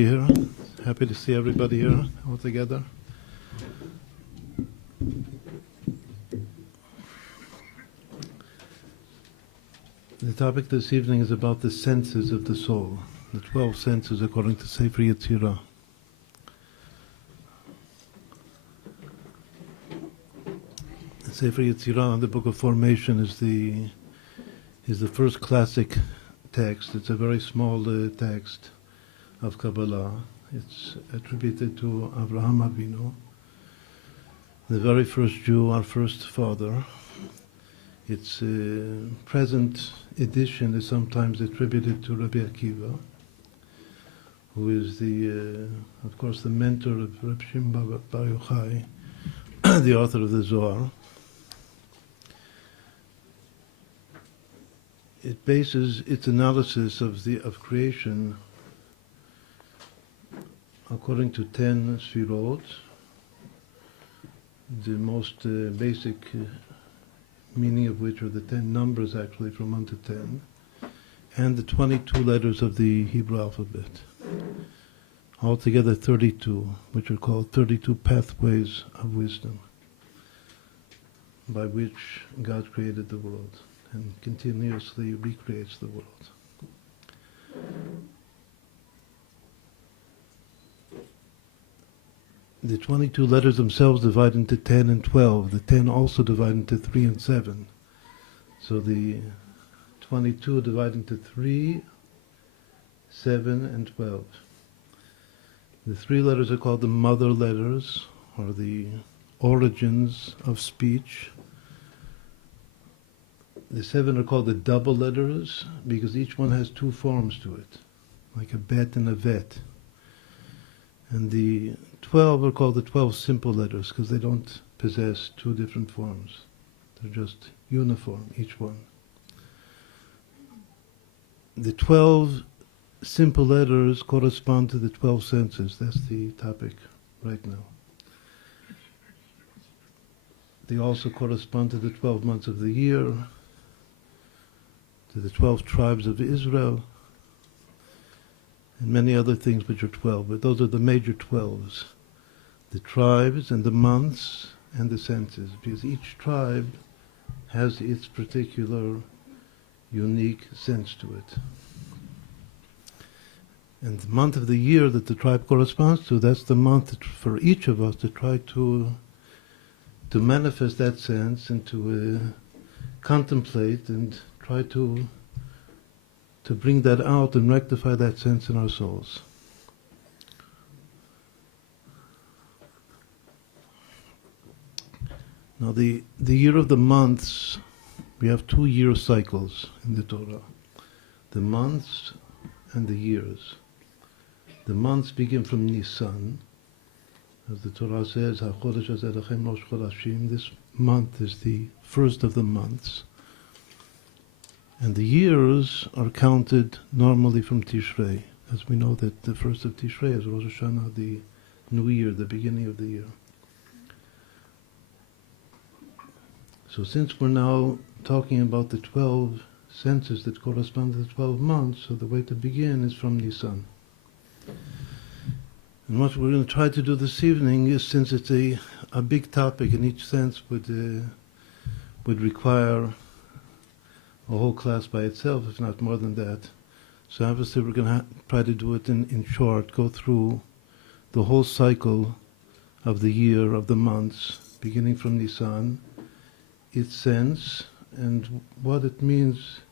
Here, happy to see everybody here all together. The topic this evening is about the senses of the soul, the 12 senses according to Sefer Yetzirah. The Sefer Yetzirah, the Book of Formation, is the first classic text. It's a very small text of Kabbalah. It's attributed to Avraham Avinu, the very first Jew, our first father. Its present edition is sometimes attributed to Rabbi Akiva, who is of course, the mentor of Rabbi Shimon Bar Yochai, the author of the Zohar. It bases its analysis of creation according to 10 sfirot, the most basic meaning of which are the 10 numbers actually from 1 to 10, and the 22 letters of the Hebrew alphabet. Altogether 32, which are called 32 pathways of wisdom, by which God created the world and continuously recreates the world. The 22 letters themselves divide into 10 and 12. The 10 also divide into 3 and 7. So the 22 divide into 3, 7, and 12. The 3 letters are called the mother letters, or the origins of speech. The 7 are called the double letters because each one has 2 forms to it, like a bet and a vet. And the 12 are called the 12 simple letters because they don't possess 2 different forms. They're just uniform, each one. The 12 simple letters correspond to the 12 senses. That's the topic right now. They also correspond to the 12 months of the year, to the 12 tribes of Israel, and many other things which are 12, but those are the major 12s. The tribes and the months and the senses, because each tribe has its particular unique sense to it. And the month of the year that the tribe corresponds to, that's the month for each of us to try to manifest that sense and to contemplate and try to bring that out and rectify that sense in our souls. Now the year of the months, we have 2 year cycles in the Torah. The months and the years. The months begin from Nisan. As the Torah says, HaChodesh hazeh lachem rosh chodashim. This month is the first of the months. And the years are counted normally from Tishrei, as we know that the first of Tishrei is Rosh Hashanah, the new year, the beginning of the year. So since we're now talking about the 12 senses that correspond to the 12 months, so the way to begin is from Nisan. And what we're going to try to do this evening is, since it's a big topic and each sense would require a whole class by itself, if not more than that. So obviously we're going to try to do it in short, go through the whole cycle of the year, of the months, beginning from Nisan, its sense, and what it means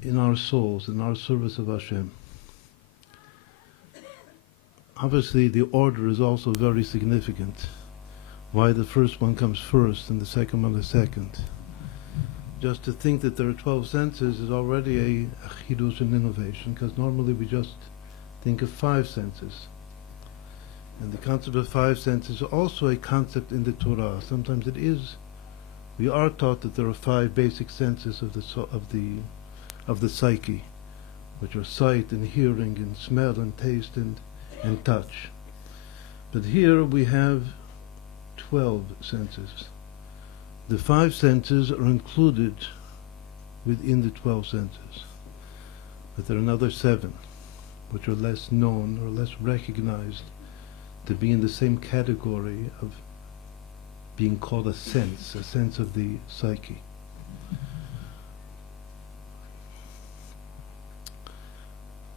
in our souls, in our service of Hashem. Obviously the order is also very significant. Why the first one comes first and the second one the second. Just to think that there are 12 senses is already a chidush and innovation, because normally we just think of 5 senses. And the concept of 5 senses is also a concept in the Torah. Sometimes it is. We are taught that there are 5 basic senses of the psyche, which are sight and hearing and smell and taste and touch. But here we have 12 senses. The 5 senses are included within the 12 senses, but there are another 7. which are less known or less recognized, to be in the same category of being called a sense of the psyche.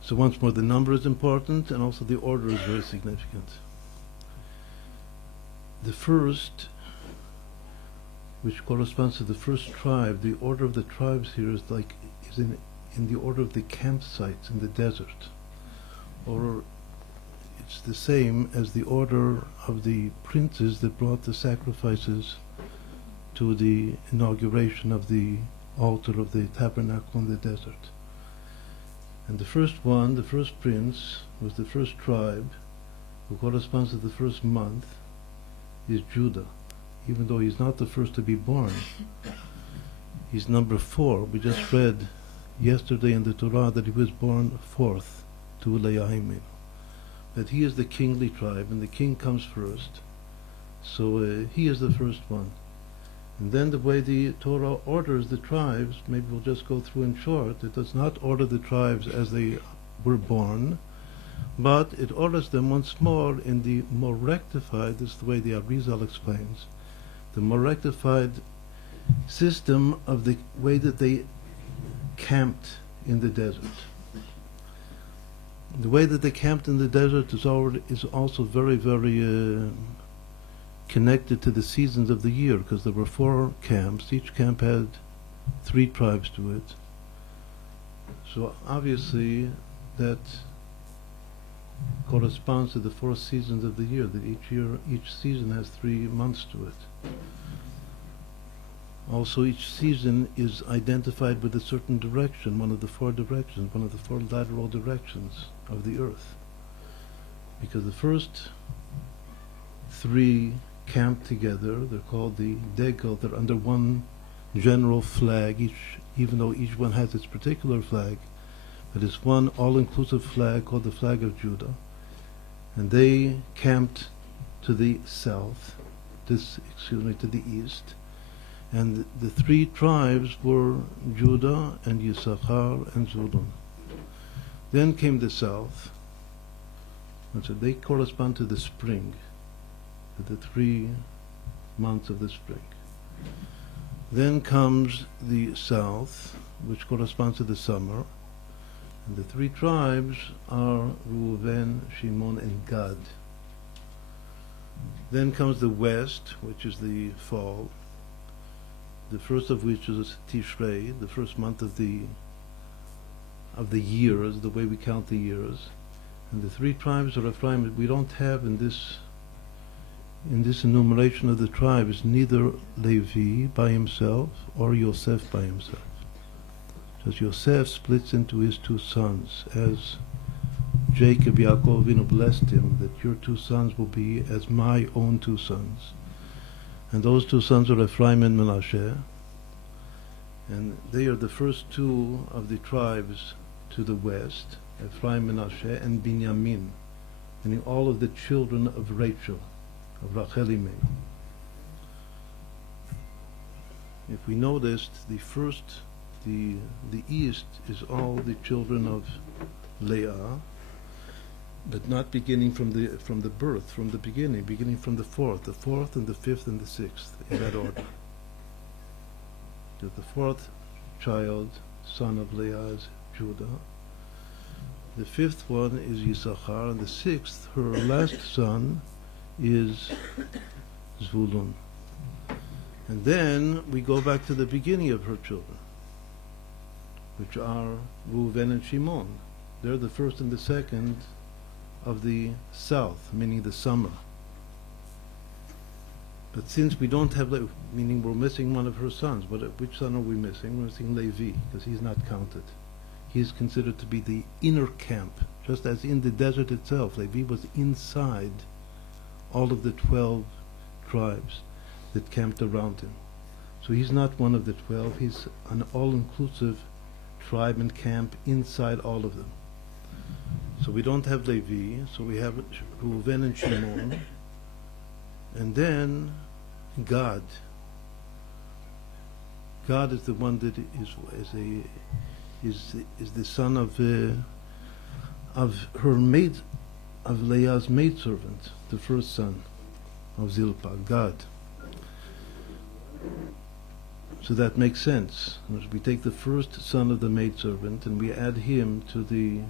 So once more, the number is important, and also the order is very significant. The first, which corresponds to the first tribe, the order of the tribes here is in the order of the campsites in the desert, or it's the same as the order of the princes that brought the sacrifices to the inauguration of the altar of the tabernacle in the desert. And the first one, the first prince, was the first tribe, who corresponds to the first month, is Judah. Even though he's not the first to be born, he's number 4. We just read yesterday in the Torah that he was born fourth to Leah. That he is the kingly tribe, and the king comes first. So he is the first one. And then the way the Torah orders the tribes, maybe we'll just go through in short, it does not order the tribes as they were born, but it orders them once more in the more rectified, this is the way the Arizal explains, the more rectified system of the way that they camped in the desert. The way that they camped in the desert is also very, very connected to the seasons of the year, because there were 4 camps. Each camp had 3 tribes to it. So obviously that corresponds to the 4 seasons of the year, that each season has 3 months to it. Also, each season is identified with a certain direction, one of the 4 directions, one of the 4 lateral directions of the earth. Because the first 3 camp together, they're called the Degel, they're under one general flag, even though each one has its particular flag, but it's one all-inclusive flag called the flag of Judah. And they camped to the south, to the east, and the 3 tribes were Judah and Yisachar and Zulun. Then came the south, and so they correspond to the spring, to the 3 months of the spring. Then comes the south, which corresponds to the summer, and the 3 tribes are Reuven, Shimon, and Gad. Then comes the west, which is the fall, the first of which is Tishrei, the first month of the years, the way we count the years. And the 3 tribes of Ephraim, we don't have in this enumeration of the tribes neither Levi by himself or Yosef by himself. Because Yosef splits into his 2 sons, as Jacob, Yaakov Avinu blessed him, that your 2 sons will be as my own 2 sons. And those 2 sons are Ephraim and Menashe, and they are the first 2 of the tribes to the west, Ephraim, Menashe, and Binyamin, meaning all of the children of Rachel, of Rachel Imenu. If we noticed, the east is all the children of Leah, but not beginning from the birth, from the beginning from the fourth and the 5th and the 6th, in that order. The 4th child, son of Leah, is Judah. The 5th one is Yisachar, and the 6th, her last son, is Zvulun. And then we go back to the beginning of her children, which are Reuven and Shimon. They're the first and the second of the south, meaning the summer. But since we don't have, meaning we're missing one of her sons, which son are we missing? We're missing Levi, because he's not counted. He is considered to be the inner camp, just as in the desert itself, Levi was inside all of the 12 tribes that camped around him. So he's not one of the 12, he's an all-inclusive tribe and camp inside all of them. So we don't have Levi, so we have Reuven and Shimon, and then Gad. Gad is the one that is the son of of her maid, of Leah's maidservant, the first son of Zilpah, Gad. So that makes sense. We take the first son of the maidservant and we add him to the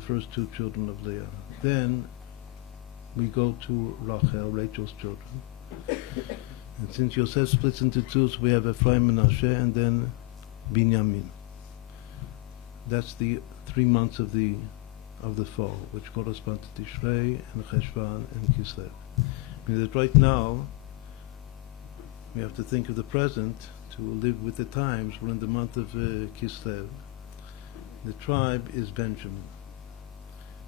first two children of Leah. Then we go to Rachel's children. And since Yosef splits into two, so we have Ephraim and Manasseh, and then Binyamin. That's the 3 months of the fall, which correspond to Tishrei and Cheshvan and Kislev. I mean that right now we have to think of the present to live with the times. We're in the month of Kislev. The tribe is Benjamin,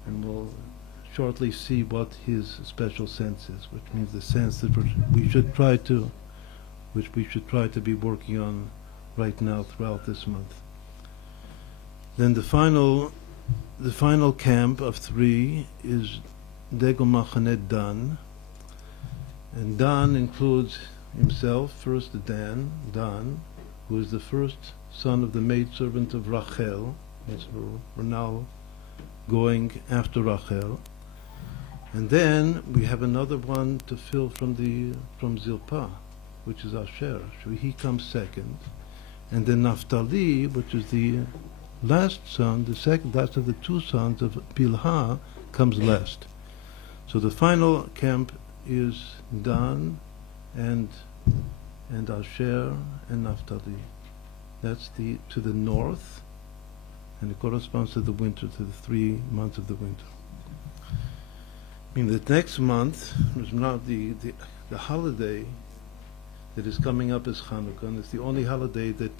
and we'll shortly see what his special sense is, which means the sense that we should try to be working on right now throughout this month. Then the final camp of 3 is Degel Machane Dan, and Dan includes himself, first Dan, who is the first son of the maidservant of Rachel. So we're now going after Rachel. And then we have another one to fill from Zilpah, which is Asher. So he comes second. And then Naphtali, which is the last son, the second last of the 2 sons of Bilhah, comes last. So the final camp is Dan and Asher and Naphtali. That's to the north, and it corresponds to the winter, to the 3 months of the winter. I mean, the next month is now the holiday that is coming up is Hanukkah, and it's the only holiday that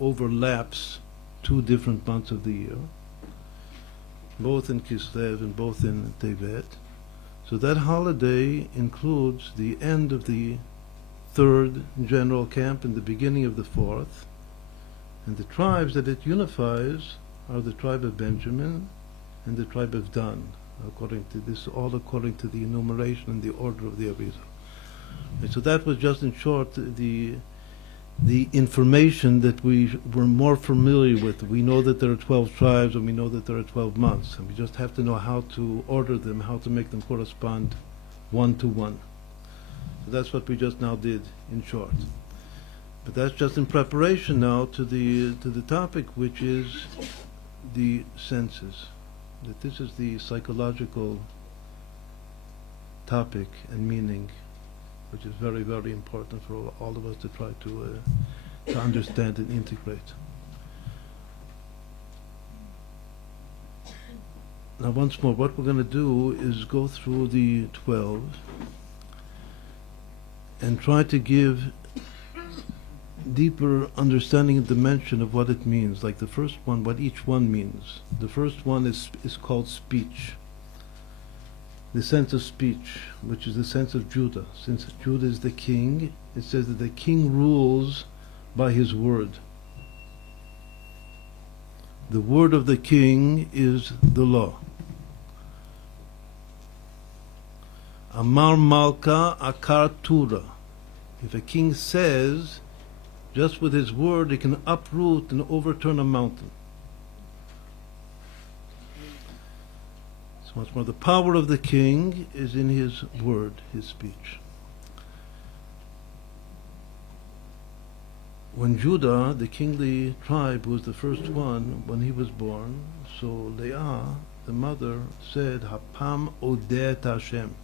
overlaps 2 different months of the year, both in Kislev and both in Tevet. So that holiday includes the end of the 3rd general camp and the beginning of the 4th, and the tribes that it unifies are the tribe of Benjamin and the tribe of Dan, according to this, all according to the enumeration and the order of the Arizal. And so that was just in short the information that we were more familiar with. We know that there are 12 tribes and we know that there are 12 months, and we just have to know how to order them, how to make them correspond 1 to 1. So that's what we just now did in short. But that's just in preparation now to the topic, which is the senses. That this is the psychological topic and meaning, which is very, very important for all of us to try to understand and integrate. Now, once more, what we're going to do is go through the 12 and try to give deeper understanding and dimension of what it means. Like the first one, what each one means. The first one is called speech. The sense of speech, which is the sense of Judah. Since Judah is the king, it says that the king rules by his word. The word of the king is the law. Amar Malka Akar Tura. If a king says, just with his word, he can uproot and overturn a mountain. So much more, the power of the king is in his word, his speech. When Judah, the kingly tribe, was the first one, when he was born, so Leah, the mother, said, Hapam odet Hashem.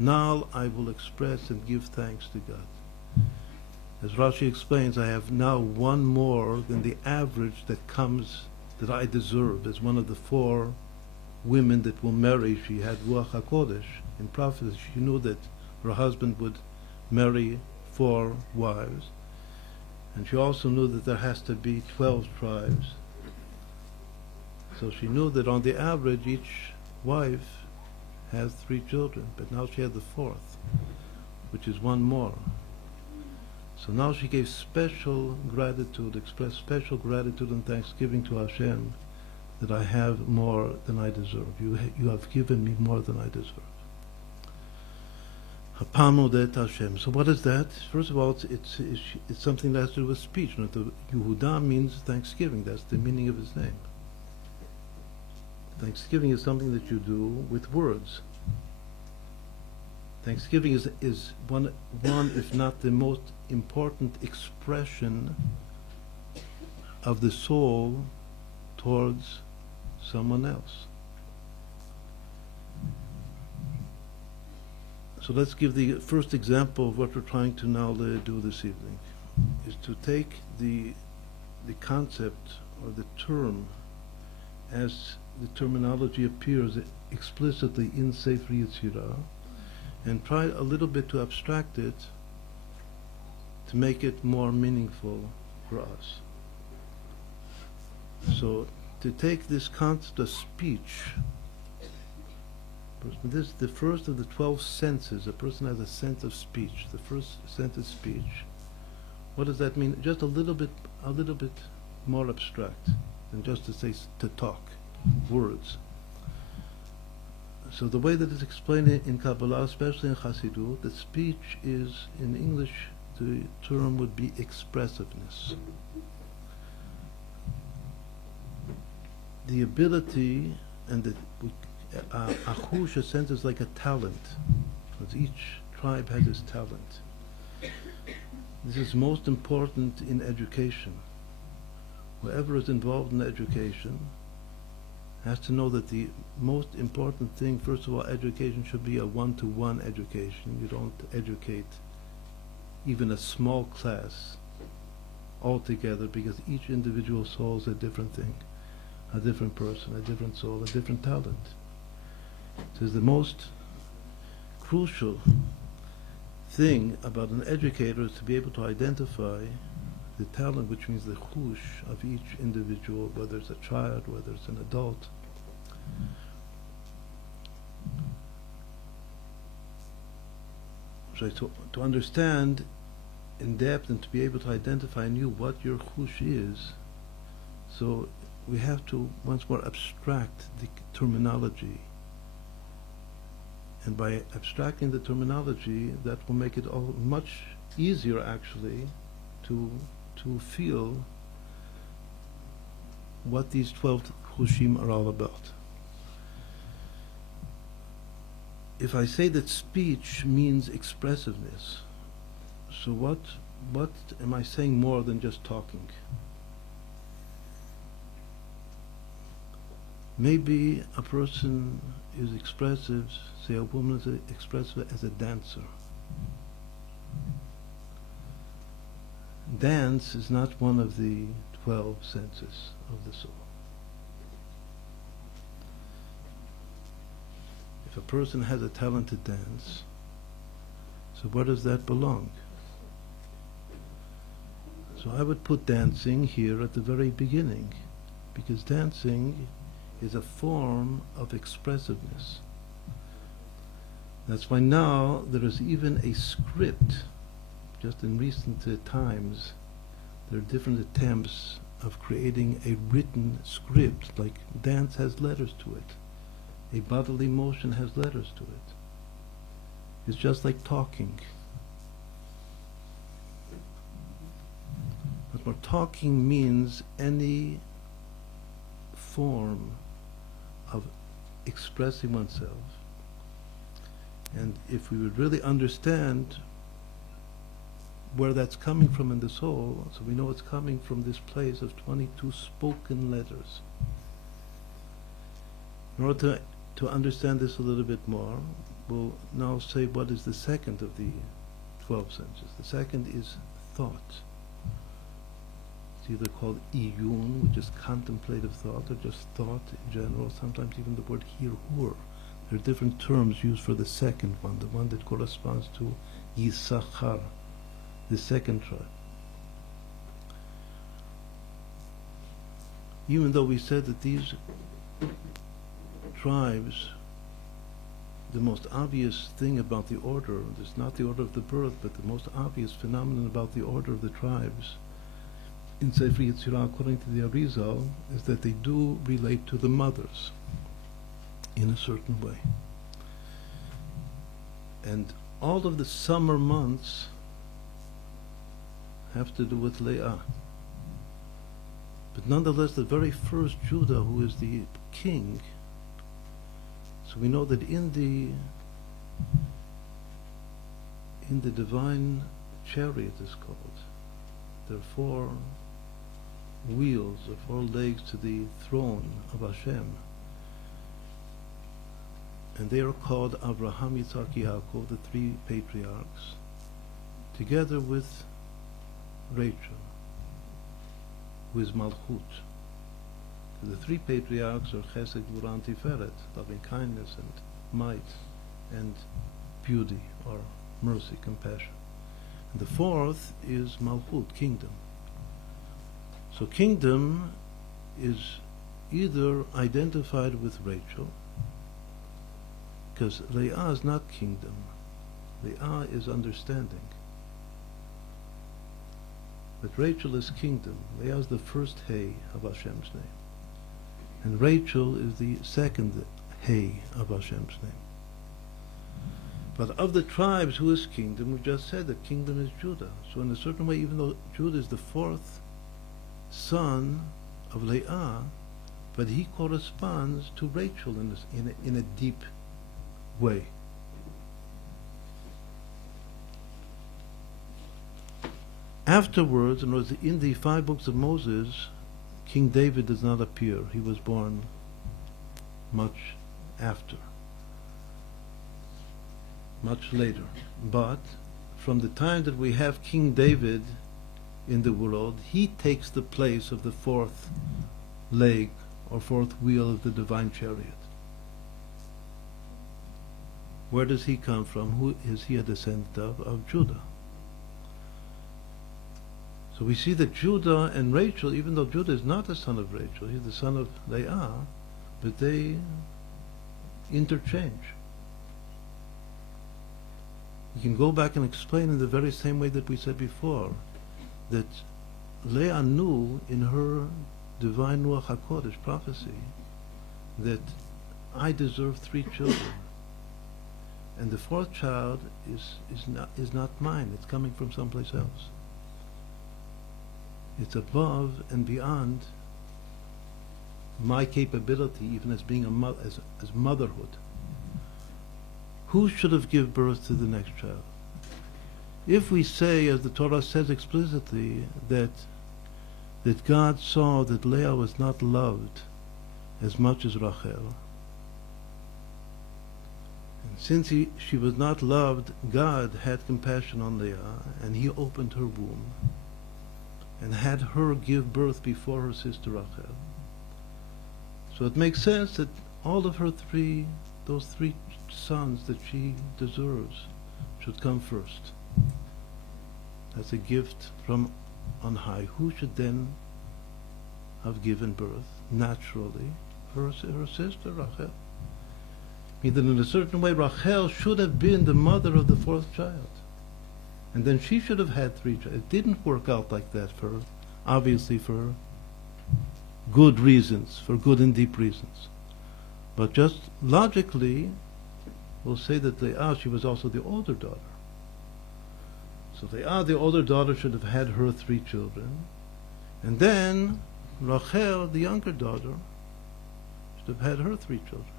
Now I will express and give thanks to God. As Rashi explains, I have now one more than the average that I deserve as one of the 4 women that will marry. She had Ruach HaKodesh in prophecy. She knew that her husband would marry 4 wives. And she also knew that there has to be 12 tribes. So she knew that on the average each wife has 3 children. But now she had the 4th, which is one more. So now she gave special gratitude, expressed special gratitude and thanksgiving to Hashem that I have more than I deserve. You have given me more than I deserve. Hapam odet Hashem. So what is that? First of all, it's something that has to do with speech. You know, the Yehuda means thanksgiving. That's the meaning of his name. Thanksgiving is something that you do with words. Thanksgiving is one, if not the most important expression of the soul towards someone else. So let's give the first example of what we're trying to now do this evening, is to take the concept or the term as the terminology appears explicitly in Sefer Yetzirah, and try a little bit to abstract it to make it more meaningful for us. So to take this concept of speech, this is the first of the 12 senses. A person has a sense of speech. The first sense of speech. What does that mean? Just a little bit more abstract than just to say to talk, words. So the way that it's explained in Kabbalah, especially in Hasidut, that speech is, in English, the term would be expressiveness. The ability and the a sense is like a talent, because each tribe has its talent. This is most important in education. Whoever is involved in education has to know that the most important thing, first of all, education should be a one-to-one education. You don't educate even a small class altogether, because each individual soul is a different thing, a different person, a different soul, a different talent. So the most crucial thing about an educator is to be able to identify the talent, which means the chush of each individual, whether it's a child, whether it's an adult. So to understand in depth and to be able to identify anew what your chush is, so we have to once more abstract the terminology. And by abstracting the terminology, that will make it all much easier, actually, to feel what these 12 Hushim are all about. If I say that speech means expressiveness, so what am I saying more than just talking? Maybe a person is expressive, say a woman is expressive as a dancer. Dance is not one of the 12 senses of the soul. If a person has a talent to dance, so where does that belong? So I would put dancing here at the very beginning, because dancing is a form of expressiveness. That's why now there is even a script. Just in recent times, there are different attempts of creating a written script, like dance has letters to it. A bodily motion has letters to it. It's just like talking. But what talking means any form of expressing oneself. And if we would really understand where that's coming from in the soul, so we know it's coming from this place of 22 spoken letters. In order to understand this a little bit more, we'll now say what is the second of the 12 senses. The second is thought. It's either called iyun, which is contemplative thought, or just thought in general, sometimes even the word hirhur. There are different terms used for the second one, the one that corresponds to Yisachar, the second tribe. Even though we said that these tribes, the most obvious thing about the order, is not the order of the birth, but the most obvious phenomenon about the order of the tribes in Sefer Yetzirah, according to the Arizal, is that they do relate to the mothers in a certain way. And all of the summer months have to do with Leah. But nonetheless, the very first Judah, who is the king, So we know that in the divine chariot, is called, there are 4 wheels or 4 legs to the throne of Hashem, and they are called Avraham, Yitzchak, Yaakov, the 3 patriarchs, together with Rachel, who is Malchut. The 3 patriarchs are Chesed, Gvura, and Tiferet, loving kindness and might and beauty, or mercy, compassion. And the 4th is Malchut, kingdom. So kingdom is either identified with Rachel, because Leah is not kingdom. Leah is understanding. But Rachel is kingdom. Leah is the first hay of Hashem's name. And Rachel is the second hay of Hashem's name. But of the tribes, who is kingdom? We just said that kingdom is Judah. So in a certain way, even though Judah is the 4th son of Leah, but he corresponds to Rachel in a deep way. Afterwards, in the 5 books of Moses, King David does not appear. He was born much after, much later. But from the time that we have King David in the world, he takes the place of the 4th leg or 4th wheel of the divine chariot. Where does he come from? Who is he a descendant of? Of Judah. So we see that Judah and Rachel, even though Judah is not the son of Rachel, he's the son of Leah, but they interchange. You can go back and explain in the very same way that we said before, that Leah knew in her divine Ruach HaKodesh prophecy that I deserve 3 children, and the 4th child is not mine. It's coming from someplace else. It's above and beyond my capability, even as being as motherhood. Who should have given birth to the next child? If we say, as the Torah says explicitly, that God saw that Leah was not loved as much as Rachel, and since she was not loved, God had compassion on Leah, and he opened her womb and had her give birth before her sister Rachel. So it makes sense that all of her those 3 sons that she deserves should come first. That's a gift from on high. Who should then have given birth? Naturally, her sister Rachel. Meaning that in a certain way, Rachel should have been the mother of the 4th child. And then she should have had 3 children. It didn't work out like that obviously for good reasons, for good and deep reasons. But just logically, we'll say that Leah, she was also the older daughter. So Leah, the older daughter, should have had her 3 children. And then Rachel, the younger daughter, should have had her 3 children.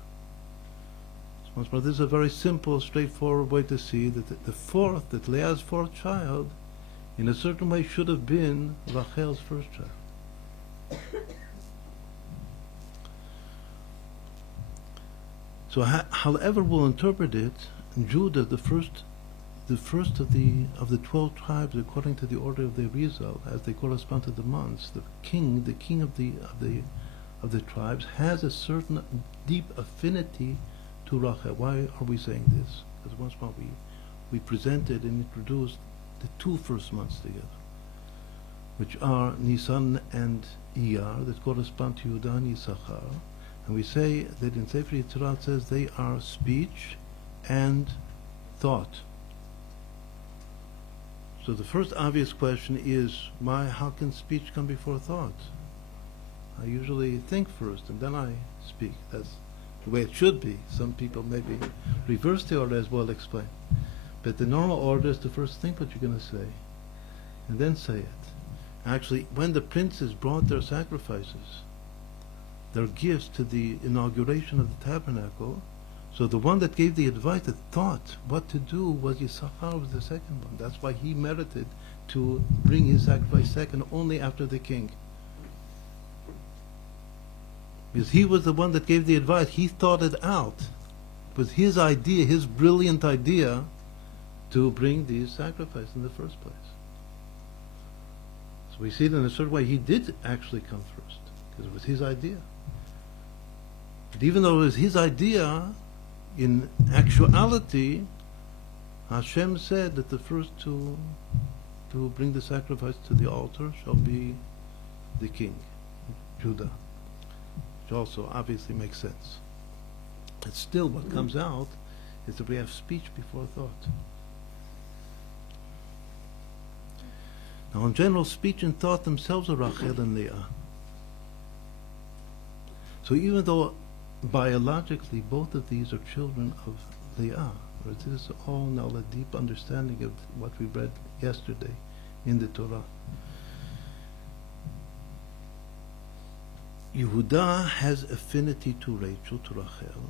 So this is a very simple, straightforward way to see that that Leah's 4th child, in a certain way, should have been Rachel's 1st child. So however we'll interpret it, Judah, the first of the 12 tribes, according to the order of their Rizal, as they correspond to the months, the king of the tribes, has a certain deep affinity to Rachel. Why are we saying this? Because once more we presented and introduced the 2 first months together, which are Nisan and Iyar, that correspond to Yehuda and Yisachar. And we say that in Sefer Yetzirah it says they are speech and thought. So the first obvious question is, how can speech come before thought? I usually think first and then I speak. That's the way it should be. Some people maybe reverse the order, as well explain. But the normal order is to first think what you're going to say and then say it. Actually, when the princes brought their sacrifices, their gifts to the inauguration of the tabernacle, So the one that gave the advice, that thought what to do, was Yisachar, was the second one. That's why he merited to bring his sacrifice second, only after the king. Because he was the one that gave the advice. He thought it out. It was his idea, his brilliant idea, to bring these sacrifices in the first place. So we see it in a certain way. He did actually come first, because it was his idea. But even though it was his idea, in actuality, Hashem said that the first to bring the sacrifice to the altar shall be the king, Judah, which also obviously makes sense. But still, what comes out is that we have speech before thought. Now, in general, speech and thought themselves are Rachel and Leah. So even though biologically both of these are children of Leah, this is all now a deep understanding of what we read yesterday in the Torah. Yehuda has affinity to Rachel, to Rachel,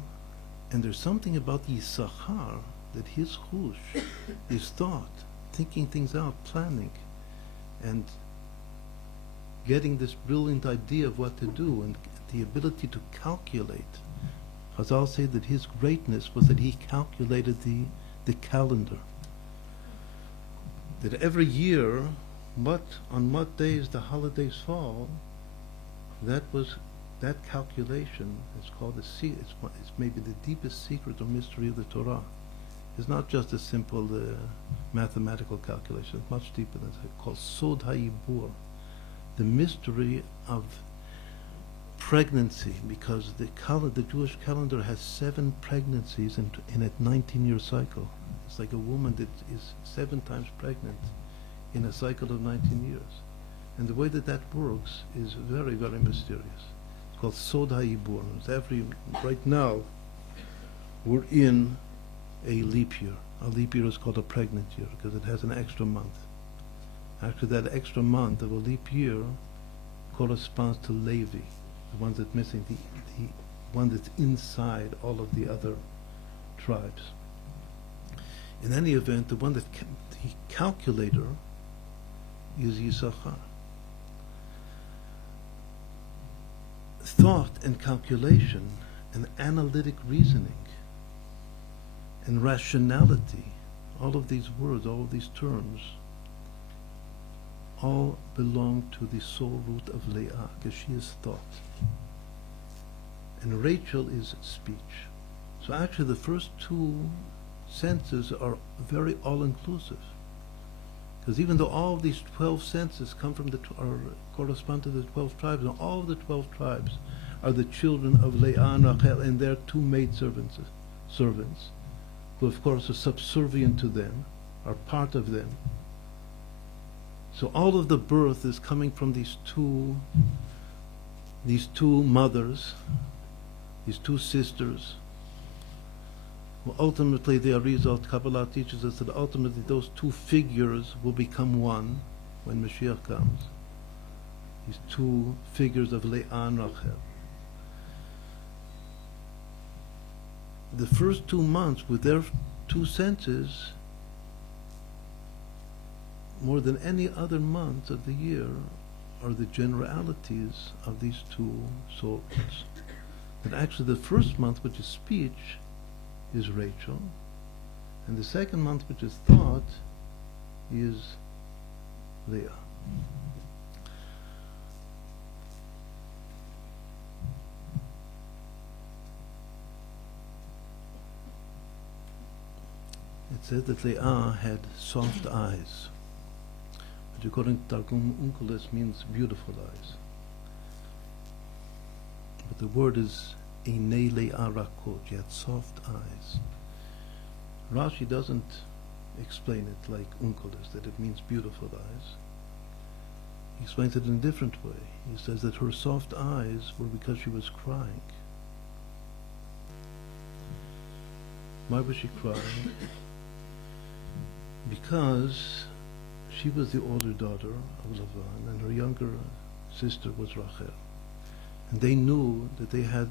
and there's something about Yisachar that his chush, his thought, thinking things out, planning, and getting this brilliant idea of what to do, and the ability to calculate. Chazal say that his greatness was that he calculated the calendar. That every year, on what days the holidays fall, that calculation is called it's maybe the deepest secret or mystery of the Torah. It's not just a simple mathematical calculation. It's much deeper than that. It's called Sod HaYibur, the mystery of pregnancy, because the Jewish calendar has 7 pregnancies in a 19-year cycle. It's like a woman that is 7 times pregnant in a cycle of 19 years. And the way that works is very, very mysterious. It's called Sod HaYibur. Right now, we're in a leap year. A leap year is called a pregnant year because it has an extra month. After that extra month of a leap year corresponds to Levi, the one that's missing, the one that's inside all of the other tribes. In any event, the one that the calculator is Yisachar. Thought and calculation and analytic reasoning and rationality, all of these words, all of these terms, all belong to the soul root of Leah, because she is thought. And Rachel is speech. So actually the first 2 senses are very all-inclusive. Because even though all of these 12 senses come from correspond to the 12 tribes, and all of the 12 tribes are the children of Leah and Rachel, and their 2 maidservants, who of course are subservient to them, are part of them. So all of the birth is coming from these two mothers, these 2 sisters, who ultimately the Arizal Kabbalah teaches us that ultimately those 2 figures will become one when Mashiach comes. These 2 figures of Leah and Rachel. The first 2 months with their 2 senses, more than any other month of the year, are the generalities of these 2 souls. And actually the first month, which is speech, is Rachel, and the second month, which is thought, is Leah. It says that Leah had soft eyes, which according to Targum Unkeles means beautiful eyes. But the word is Ine Leah Rakot, she had soft eyes. Rashi doesn't explain it like Unkeles, that it means beautiful eyes. He explains it in a different way. He says that her soft eyes were because she was crying. Why was she crying? Because she was the older daughter of Lavan, and her younger sister was Rachel. And they knew that they had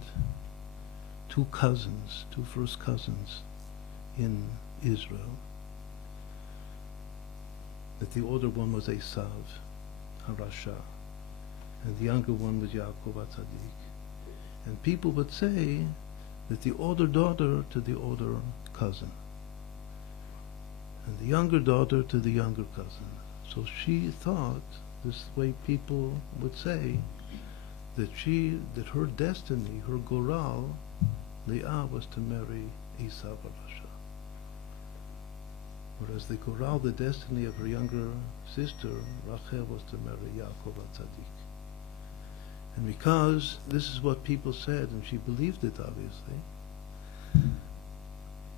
two first cousins in Israel, that the older one was Esav, Harasha, and the younger one was Yaakov HaTzadik. And people would say that the older daughter to the older cousin, and the younger daughter to the younger cousin. So she thought, this way people would say, that her destiny, her goral, Leah, was to marry Esav Harasha. Whereas the goral, the destiny of her younger sister, Rachel, was to marry Yaakov HaTzadik. And because this is what people said, and she believed it, obviously,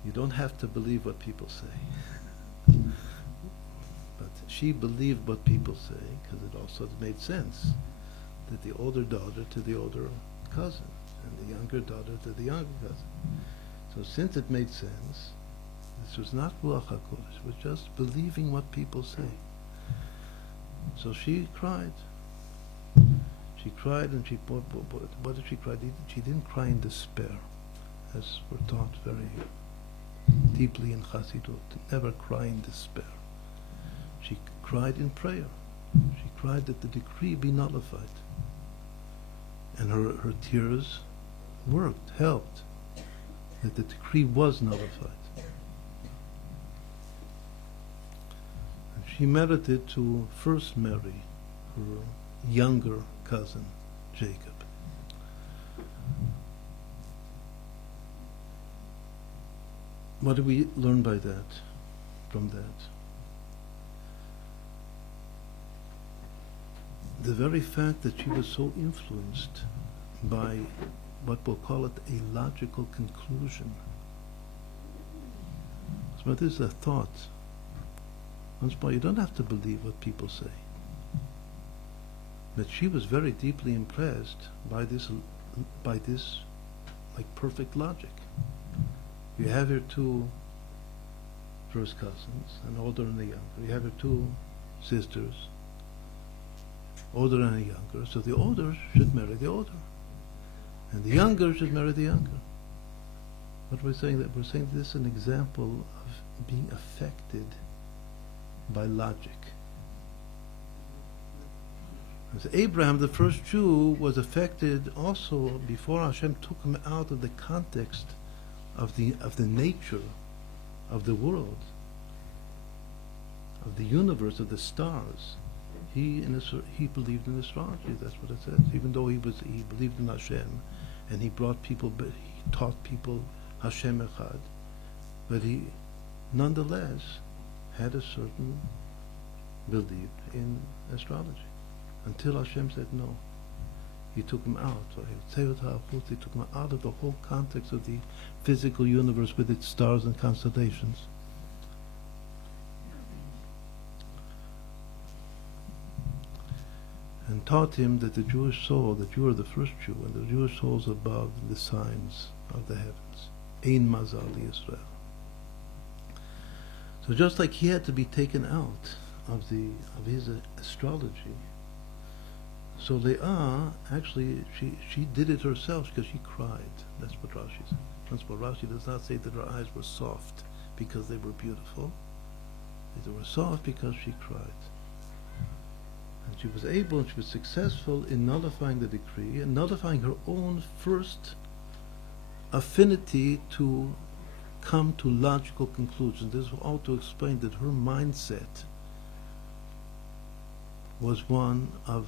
you don't have to believe what people say. But she believed what people say, because it also made sense, that the older daughter to the older cousin, and the younger daughter to the younger cousin. So since it made sense, this was not Ruach HaKodesh, it was just believing what people say. So she cried. She cried, and what did she cry? She didn't cry in despair, as we're taught very deeply in Chasidoth. Never cry in despair. She cried in prayer. She cried that the decree be nullified. And her tears worked, helped, that the decree was nullified. And she merited to first marry her younger cousin, Jacob. What do we learn by that, from that? The very fact that she was so influenced by what we'll call it a logical conclusion. So this is a thought. Once more, you don't have to believe what people say. But she was very deeply impressed by this like perfect logic. You have your two first cousins, an older and a younger. You have your two sisters, older and a younger. So the older should marry the older, and the younger should marry the younger. What we're saying, that we're saying this is an example of being affected by logic. As Abraham, the first Jew, was affected also before Hashem took him out of the context of the nature of the world, of the universe, of the stars. He believed in astrology. That's what it says. Even though he believed in Hashem, and he taught people Hashem Echad, but he nonetheless had a certain belief in astrology. Until Hashem said no. He took him out. He took him out of the whole context of the physical universe with its stars and constellations. And taught him that the Jewish soul, that you are the first Jew, and the Jewish soul is above the signs of the heavens. Ein mazal Yisrael. So just like he had to be taken out of his astrology, so Leah, actually, she did it herself because she cried. That's what Rashi said. That's what Rashi does not say that her eyes were soft because they were beautiful. They were soft because she cried. And she was able, and she was successful in nullifying the decree and nullifying her own first affinity to come to logical conclusions. This is all to explain that her mindset was one of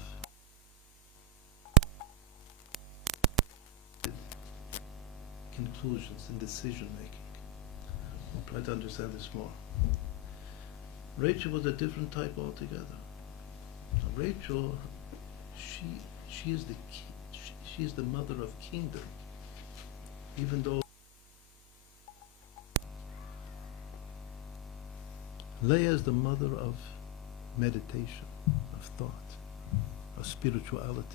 conclusions and decision making. I'll try to understand this more. Rachel was a different type altogether. Rachel, she is she is the mother of kingdom, even though Leah is the mother of meditation, of thought, of spirituality.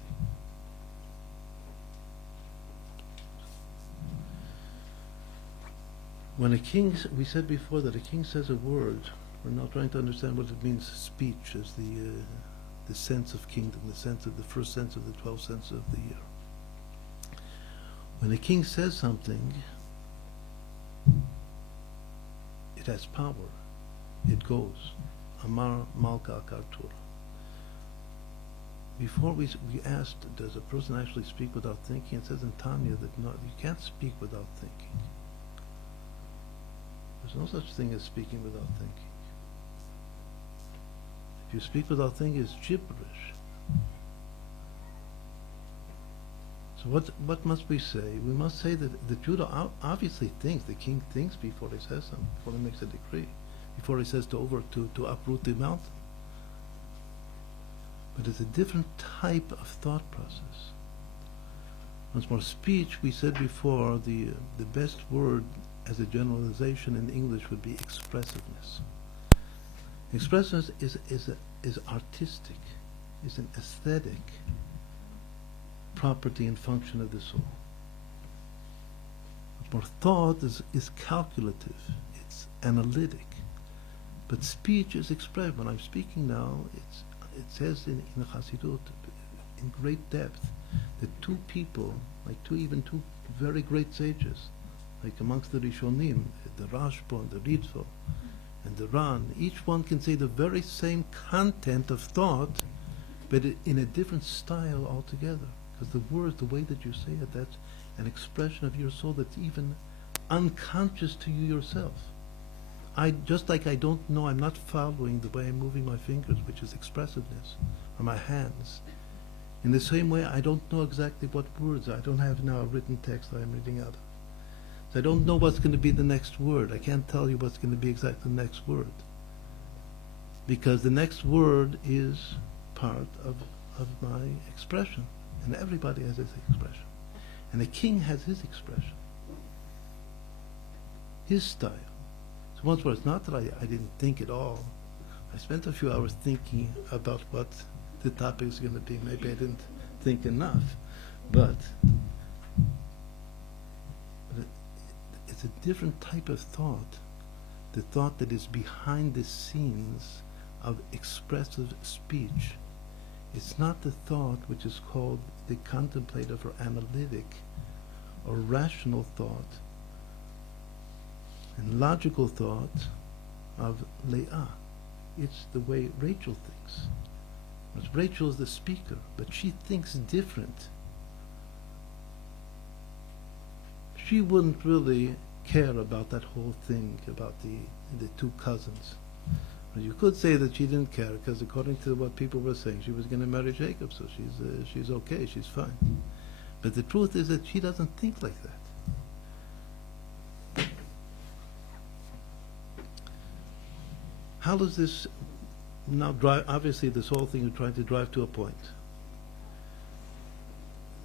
When a king, we said before that a king says a word, we're now trying to understand what it means. Speech as the sense of kingdom, the first sense of the 12 senses of the year. When a king says something, it has power. It goes. Amar Malka Kartur. Before we asked, does a person actually speak without thinking? It says in Tanya that no, you can't speak without thinking. There's no such thing as speaking without thinking. If you speak without thinking, it's gibberish. So what must we say? We must say that Judah obviously thinks. The king thinks before he says something, before he makes a decree, before he says to uproot the mountain. But it's a different type of thought process. Once more, speech, we said before, the best word as a generalization in English would be expressiveness. Expressiveness is artistic, is an aesthetic property and function of the soul. Once more, thought is calculative, it's analytic. But speech is expressive. When I'm speaking now, it says in Chasidoth, in great depth, that two people, like two very great sages, like amongst the Rishonim, the Rashba and the Ritva, and the Ran, each one can say the very same content of thought, but in a different style altogether. Because the words, the way that you say it, that's an expression of your soul that's even unconscious to you yourself. Just like I don't know, I'm not following the way I'm moving my fingers, which is expressiveness, or my hands. In the same way, I don't know exactly what words. I don't have now a written text that I'm reading out of. So I don't know what's going to be the next word. I can't tell you what's going to be exactly the next word. Because the next word is part of my expression. And everybody has his expression. And the king has his expression. His style. So once more, it's not that I didn't think at all. I spent a few hours thinking about what the topic is going to be. Maybe I didn't think enough, but it's a different type of thought. The thought that is behind the scenes of expressive speech. It's not the thought which is called the contemplative or analytic or rational thought and logical thought of Leah. It's the way Rachel thinks. Rachel is the speaker, but she thinks different. She wouldn't really care about that whole thing, about the two cousins. But you could say that she didn't care, because according to what people were saying, she was going to marry Jacob, so she's okay, she's fine. But the truth is that she doesn't think like that. How does this now drive? Obviously, this whole thing is trying to drive to a point.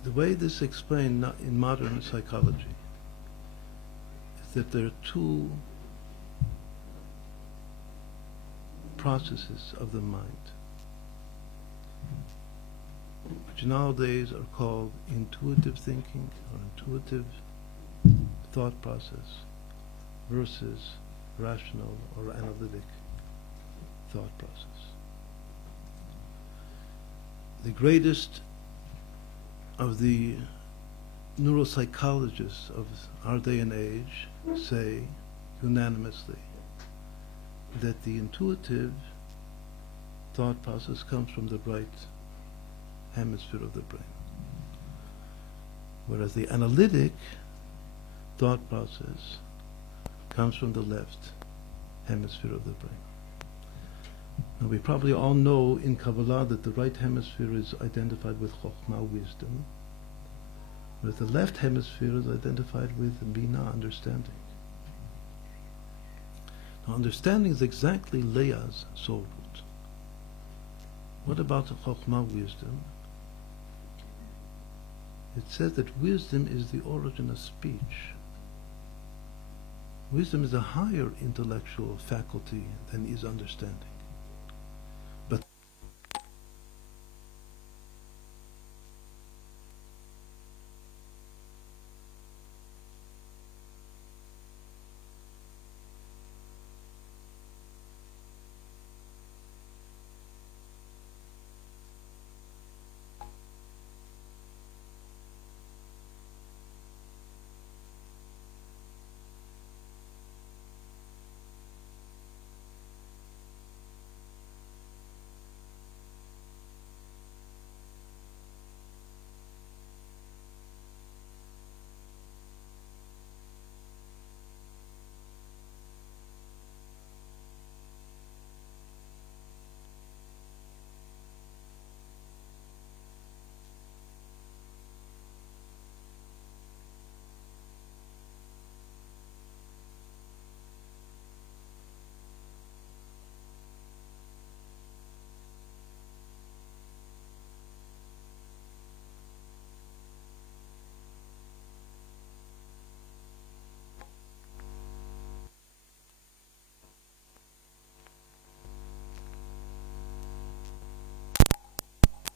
The way this is explained in modern psychology is that there are two processes of the mind, which nowadays are called intuitive thinking or intuitive thought process versus rational or analytic thought process. The greatest of the neuropsychologists of our day and age say unanimously that the intuitive thought process comes from the right hemisphere of the brain, whereas the analytic thought process comes from the left hemisphere of the brain. Now, we probably all know in Kabbalah that the right hemisphere is identified with Chokhmah, wisdom, whereas the left hemisphere is identified with Binah, understanding. Now, understanding is exactly Leah's soul root. What about Chokhmah, wisdom? It says that wisdom is the origin of speech. Wisdom is a higher intellectual faculty than is understanding.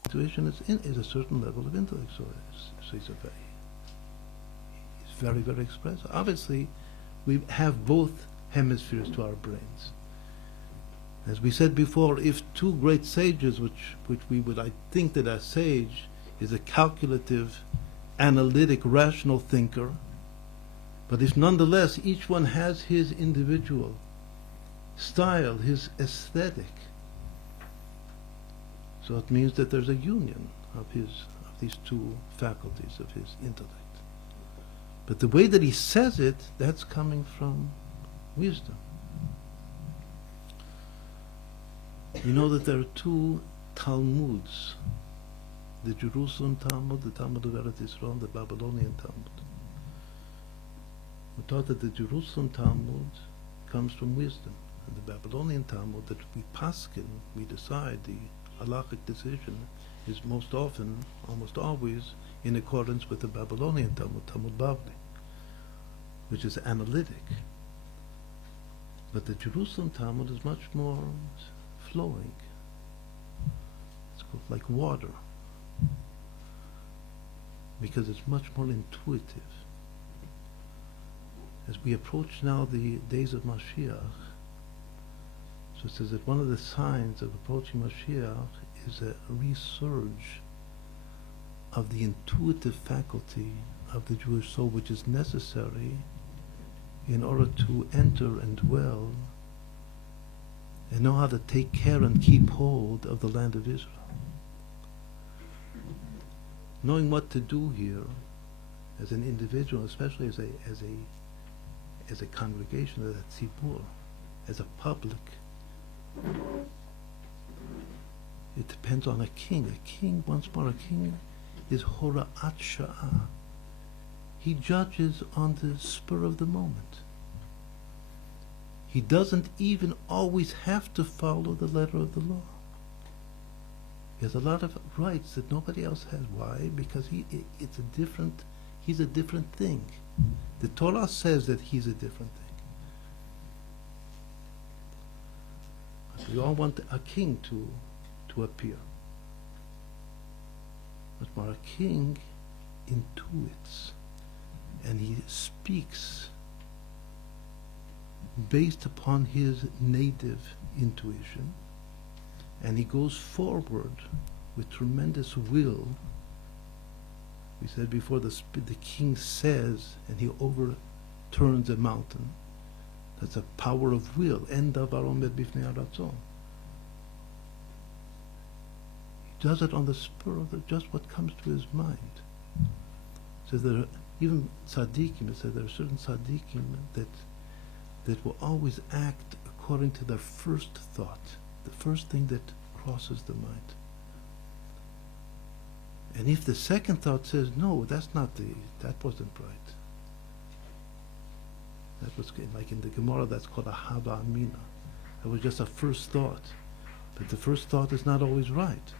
intuition is a certain level of intellect. So he's very, very expressive. Obviously, we have both hemispheres to our brains. As we said before, if two great sages, which we would, I think that a sage is a calculative, analytic, rational thinker, but if nonetheless each one has his individual style, his aesthetic, so it means that there's a union of these two faculties of his intellect. But the way that he says it, that's coming from wisdom. You know that there are two Talmuds, the Jerusalem Talmud, the Talmud of Eretz Yisrael, the Babylonian Talmud. We thought that the Jerusalem Talmud comes from wisdom, and the Babylonian Talmud that we paskin, we decide, the halachic decision, is most often, almost always, in accordance with the Babylonian Talmud, Talmud Bavli, which is analytic. But the Jerusalem Talmud is much more flowing. It's called like water, because it's much more intuitive. As we approach now the days of Mashiach, so it says that one of the signs of approaching Mashiach is a resurge of the intuitive faculty of the Jewish soul, which is necessary in order to enter and dwell and know how to take care and keep hold of the land of Israel. Knowing what to do here as an individual, especially as a congregation, as a tzibur, as a public, it depends on a king. A king, once more, a king is hora'at sha'ah. He judges on the spur of the moment. He doesn't even always have to follow the letter of the law. He has a lot of rights that nobody else has. Why? Because he's a different thing. The Torah says that he's a different thing. But we all want a king to appear. But our king intuits, and he speaks based upon his native intuition, and he goes forward with tremendous will. We said before, the king says, and he overturns a mountain. That's a power of will. En davar omed bifnei haratzon. He does it on the spur of just what comes to his mind. So there are even tzaddikim. It says there are certain tzaddikim that will always act according to their first thought, the first thing that crosses the mind. And if the second thought says, no, that wasn't right. That was like in the Gemara, that's called a hava amina. That was just a first thought. But the first thought is not always right.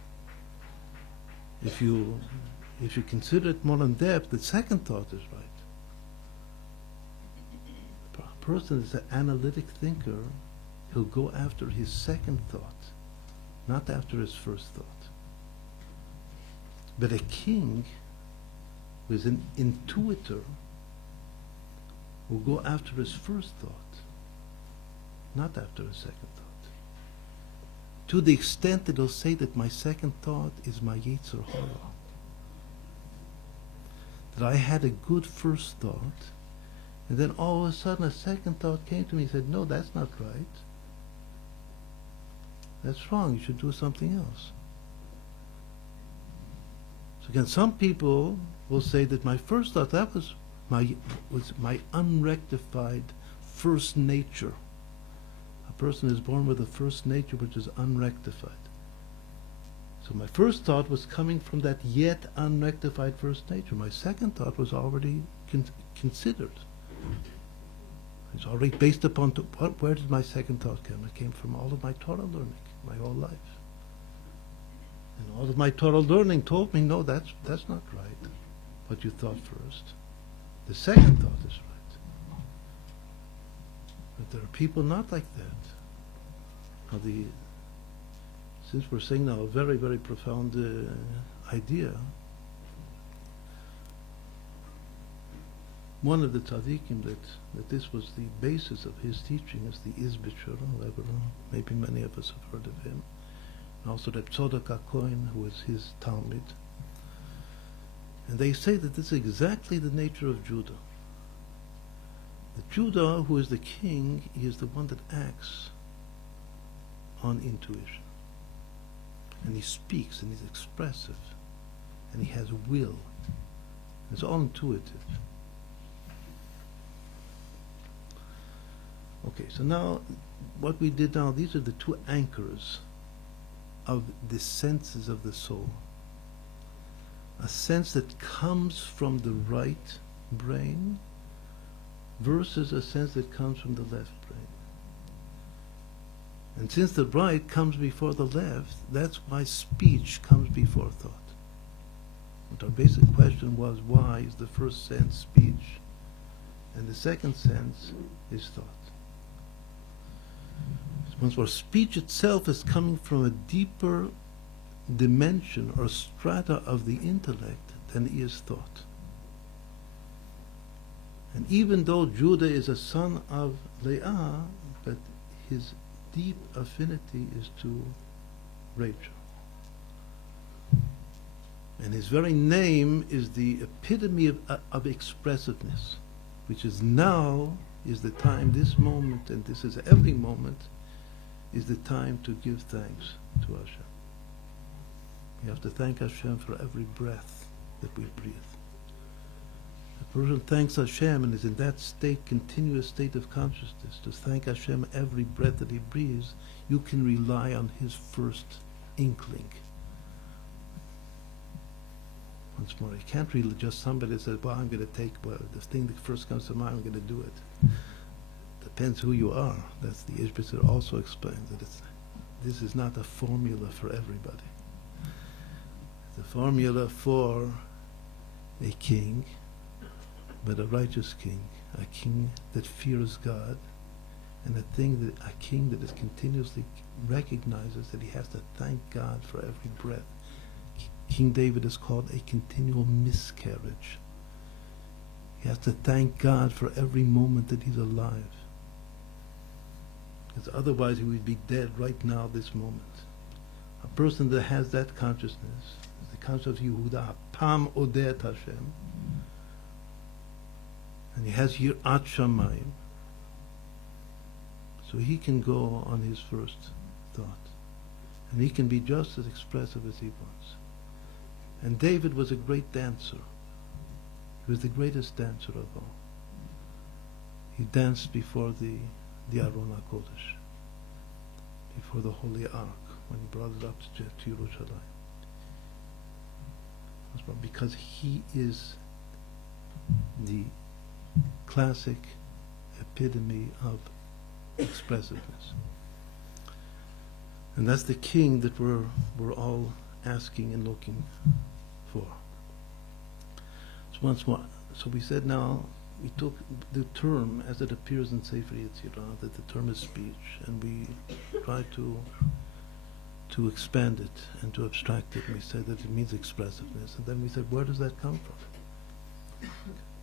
If you consider it more in depth, the second thought is right. A person is an analytic thinker. He'll go after his second thought, not after his first thought. But a king who is an intuitor will go after his first thought, not after his second thought. To the extent that he'll say that my second thought is my Yetzer Hara. That I had a good first thought, and then all of a sudden a second thought came to me and said, no, that's not right. That's wrong, you should do something else. So again, some people will say that my first thought, that was my unrectified first nature. A person is born with a first nature which is unrectified. So my first thought was coming from that yet unrectified first nature. My second thought was already considered. It's already based upon where did my second thought come? It came from all of my Torah learning, my whole life. And all of my Torah learning told me, no, that's not right, what you thought first. The second thought is right. But there are people not like that. Now since we're saying now a very, very profound idea, one of the tzaddikim that this was the basis of his teaching is the Izbicher, maybe many of us have heard of him, and also the Tzodok HaKohen, who is his Talmud. And they say that this is exactly the nature of Judah. That Judah, who is the king, he is the one that acts on intuition. And he speaks, and he's expressive, and he has will. It's all intuitive. Okay, so now, what we did now, these are the two anchors of the senses of the soul. A sense that comes from the right brain versus a sense that comes from the left brain. And since the right comes before the left, that's why speech comes before thought. But our basic question was, why is the first sense speech and the second sense is thought? Once more, speech itself is coming from a deeper dimension or strata of the intellect than is thought. And even though Judah is a son of Leah, but his deep affinity is to Rachel. And his very name is the epitome of expressiveness, which is now is the time, this moment, and this is every moment, is the time to give thanks to Hashem. We have to thank Hashem for every breath that we breathe. The person thanks Hashem and is in that state, continuous state of consciousness, to thank Hashem every breath that he breathes. You can rely on his first inkling. Once more, you can't really just somebody that says, well, I'm going to take the thing that first comes to mind, I'm going to do it. Depends who you are. That's the Ishbitzer also explains that this is not a formula for everybody. The formula for a king, but a righteous king, a king that fears God, and a king that is continuously recognizes that he has to thank God for every breath. King David is called a continual miscarriage. He has to thank God for every moment that he's alive. Because otherwise he would be dead right now, this moment. A person that has that consciousness, the consciousness of Yehuda, Pam Odet Hashem, and he has Yirat Shamayim, so he can go on his first thought. And he can be just as expressive as he wants. And David was a great dancer. He was the greatest dancer of all. He danced before the Aron HaKodesh, before the Holy Ark, when he brought it up to Yerushalayim. Because he is the classic epitome of expressiveness. And that's the king that we're all asking and looking for. So once more, so we said now, we took the term as it appears in Sefer Yetzirah, that the term is speech, and we tried to expand it and to abstract it. And we said that it means expressiveness, and then we said, where does that come from?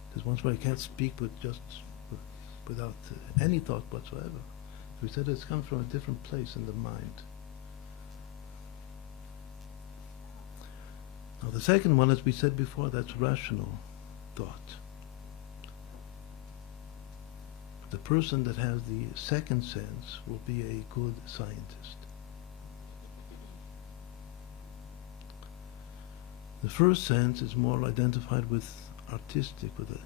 Because once more, I can't speak without any thought whatsoever. So we said it comes from a different place in the mind. Now the second one, as we said before, that's rational thought. The person that has the second sense will be a good scientist. The first sense is more identified with artistic, with an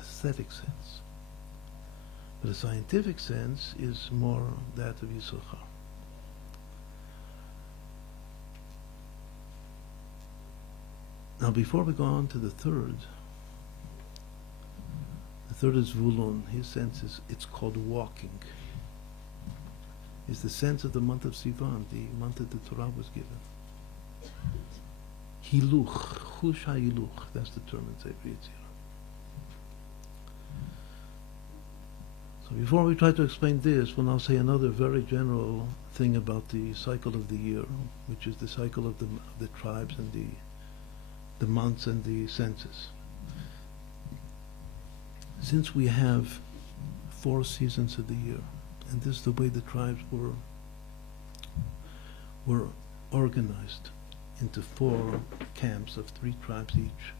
aesthetic sense. But a scientific sense is more that of Yitzchak. Now before we go on to the third is Zvulun. His sense is, it's called walking. It's the sense of the month of Sivan, the month that the Torah was given. Hiluch, Chush HaHiluch, that's the term in Sefer Yetzirah. So before we try to explain this, we'll now say another very general thing about the cycle of the year, which is the cycle of the tribes and the months and the senses. Since we have 4 seasons of the year, and this is the way the tribes were organized into 4 camps of 3 tribes each.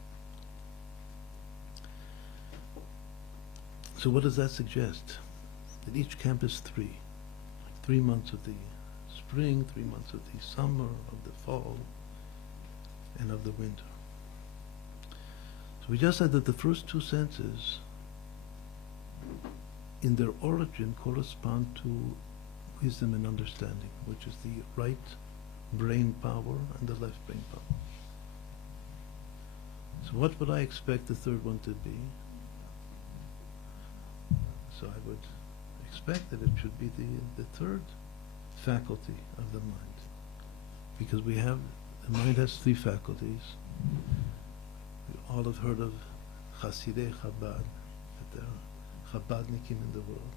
So what does that suggest? That each camp is 3. Like 3 months of the spring, 3 months of the summer, of the fall, and of the winter. So we just said that the first 2 senses in their origin correspond to wisdom and understanding, which is the right brain power and the left brain power. So what would I expect the third one to be? So I would expect that it should be the third faculty of the mind, because the mind has 3 faculties. We all have heard of Chasidei Chabad, that there are Chabadnikim in the world,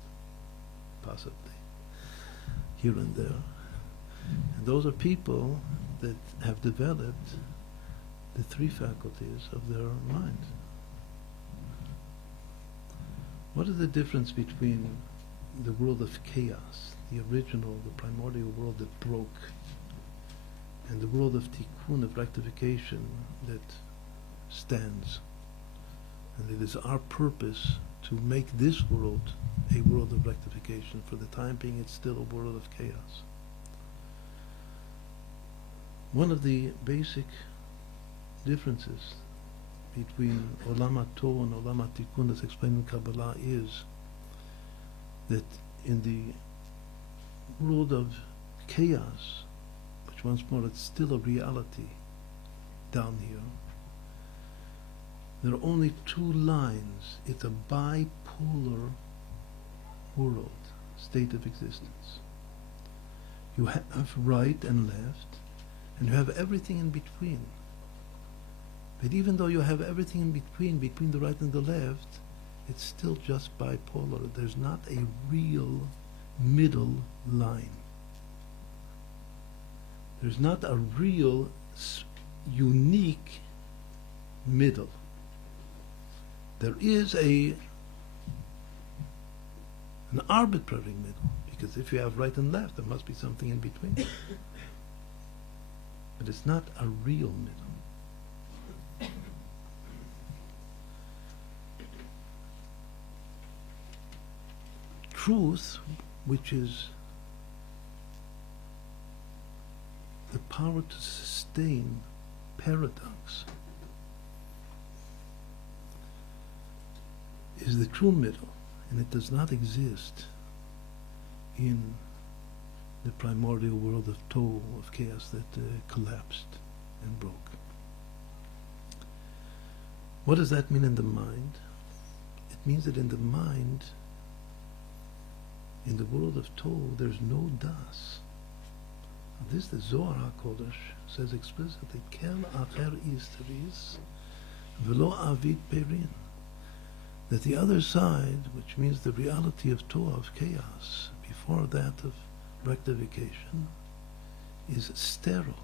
possibly, here and there. And those are people that have developed the 3 faculties of their mind. What is the difference between the world of chaos, the original, the primordial world that broke, and the world of tikkun, of rectification, that stands? And it is our purpose to make this world a world of rectification. For the time being, it's still a world of chaos. One of the basic differences between Olam HaTov and Olam HaTikkun, as explained in Kabbalah, is that in the world of chaos, which once more it's still a reality down here, there are only 2 lines. It's a bipolar world, state of existence. You have right and left, and you have everything in between. But even though you have everything in between the right and the left, it's still just bipolar. There's not a real middle line. There's not a real unique middle. There is an arbitrary middle, because if you have right and left, there must be something in between. But it's not a real middle. Truth, which is the power to sustain paradox, is the true middle, and it does not exist in the primordial world of Tohu, of chaos that collapsed and broke. What does that mean in the mind? It means that in the mind, in the world of Tohu, there's no das. This, the Zohar HaKodesh says explicitly, Kel acher istris velo avid perin. That the other side, which means the reality of Tohu, of chaos, before that of rectification, is sterile.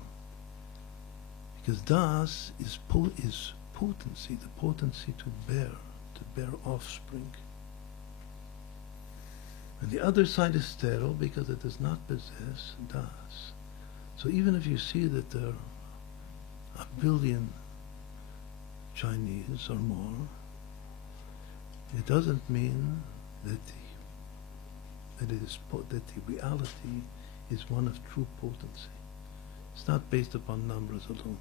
Because das is potency, the potency to bear offspring. And the other side is sterile because it does not possess das. So even if you see that there are 1 billion Chinese or more, it doesn't mean that the reality is one of true potency. It's not based upon numbers alone.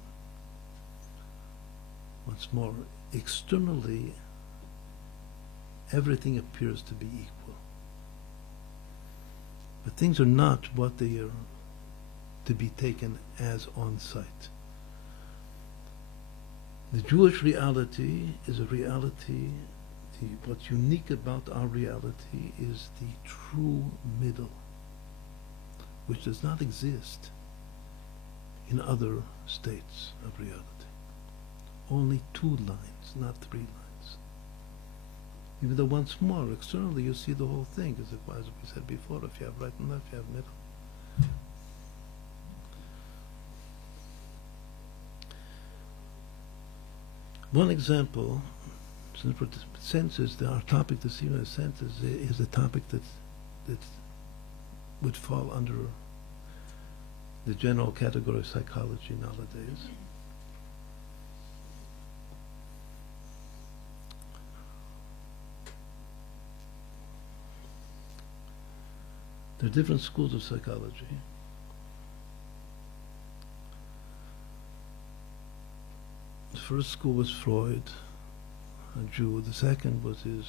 Once more, externally, everything appears to be equal. But things are not what they are to be taken as on sight. The Jewish reality is a reality. What's unique about our reality is the true middle, which does not exist in other states of reality. Only 2 lines, not 3 lines. Even though once more, externally you see the whole thing, as we said before, if you have right and left, you have middle. One example, since for the senses, our topic this evening, the senses, is a topic that would fall under the general category of psychology nowadays. There are different schools of psychology. The first school was Freud, a Jew. The second was his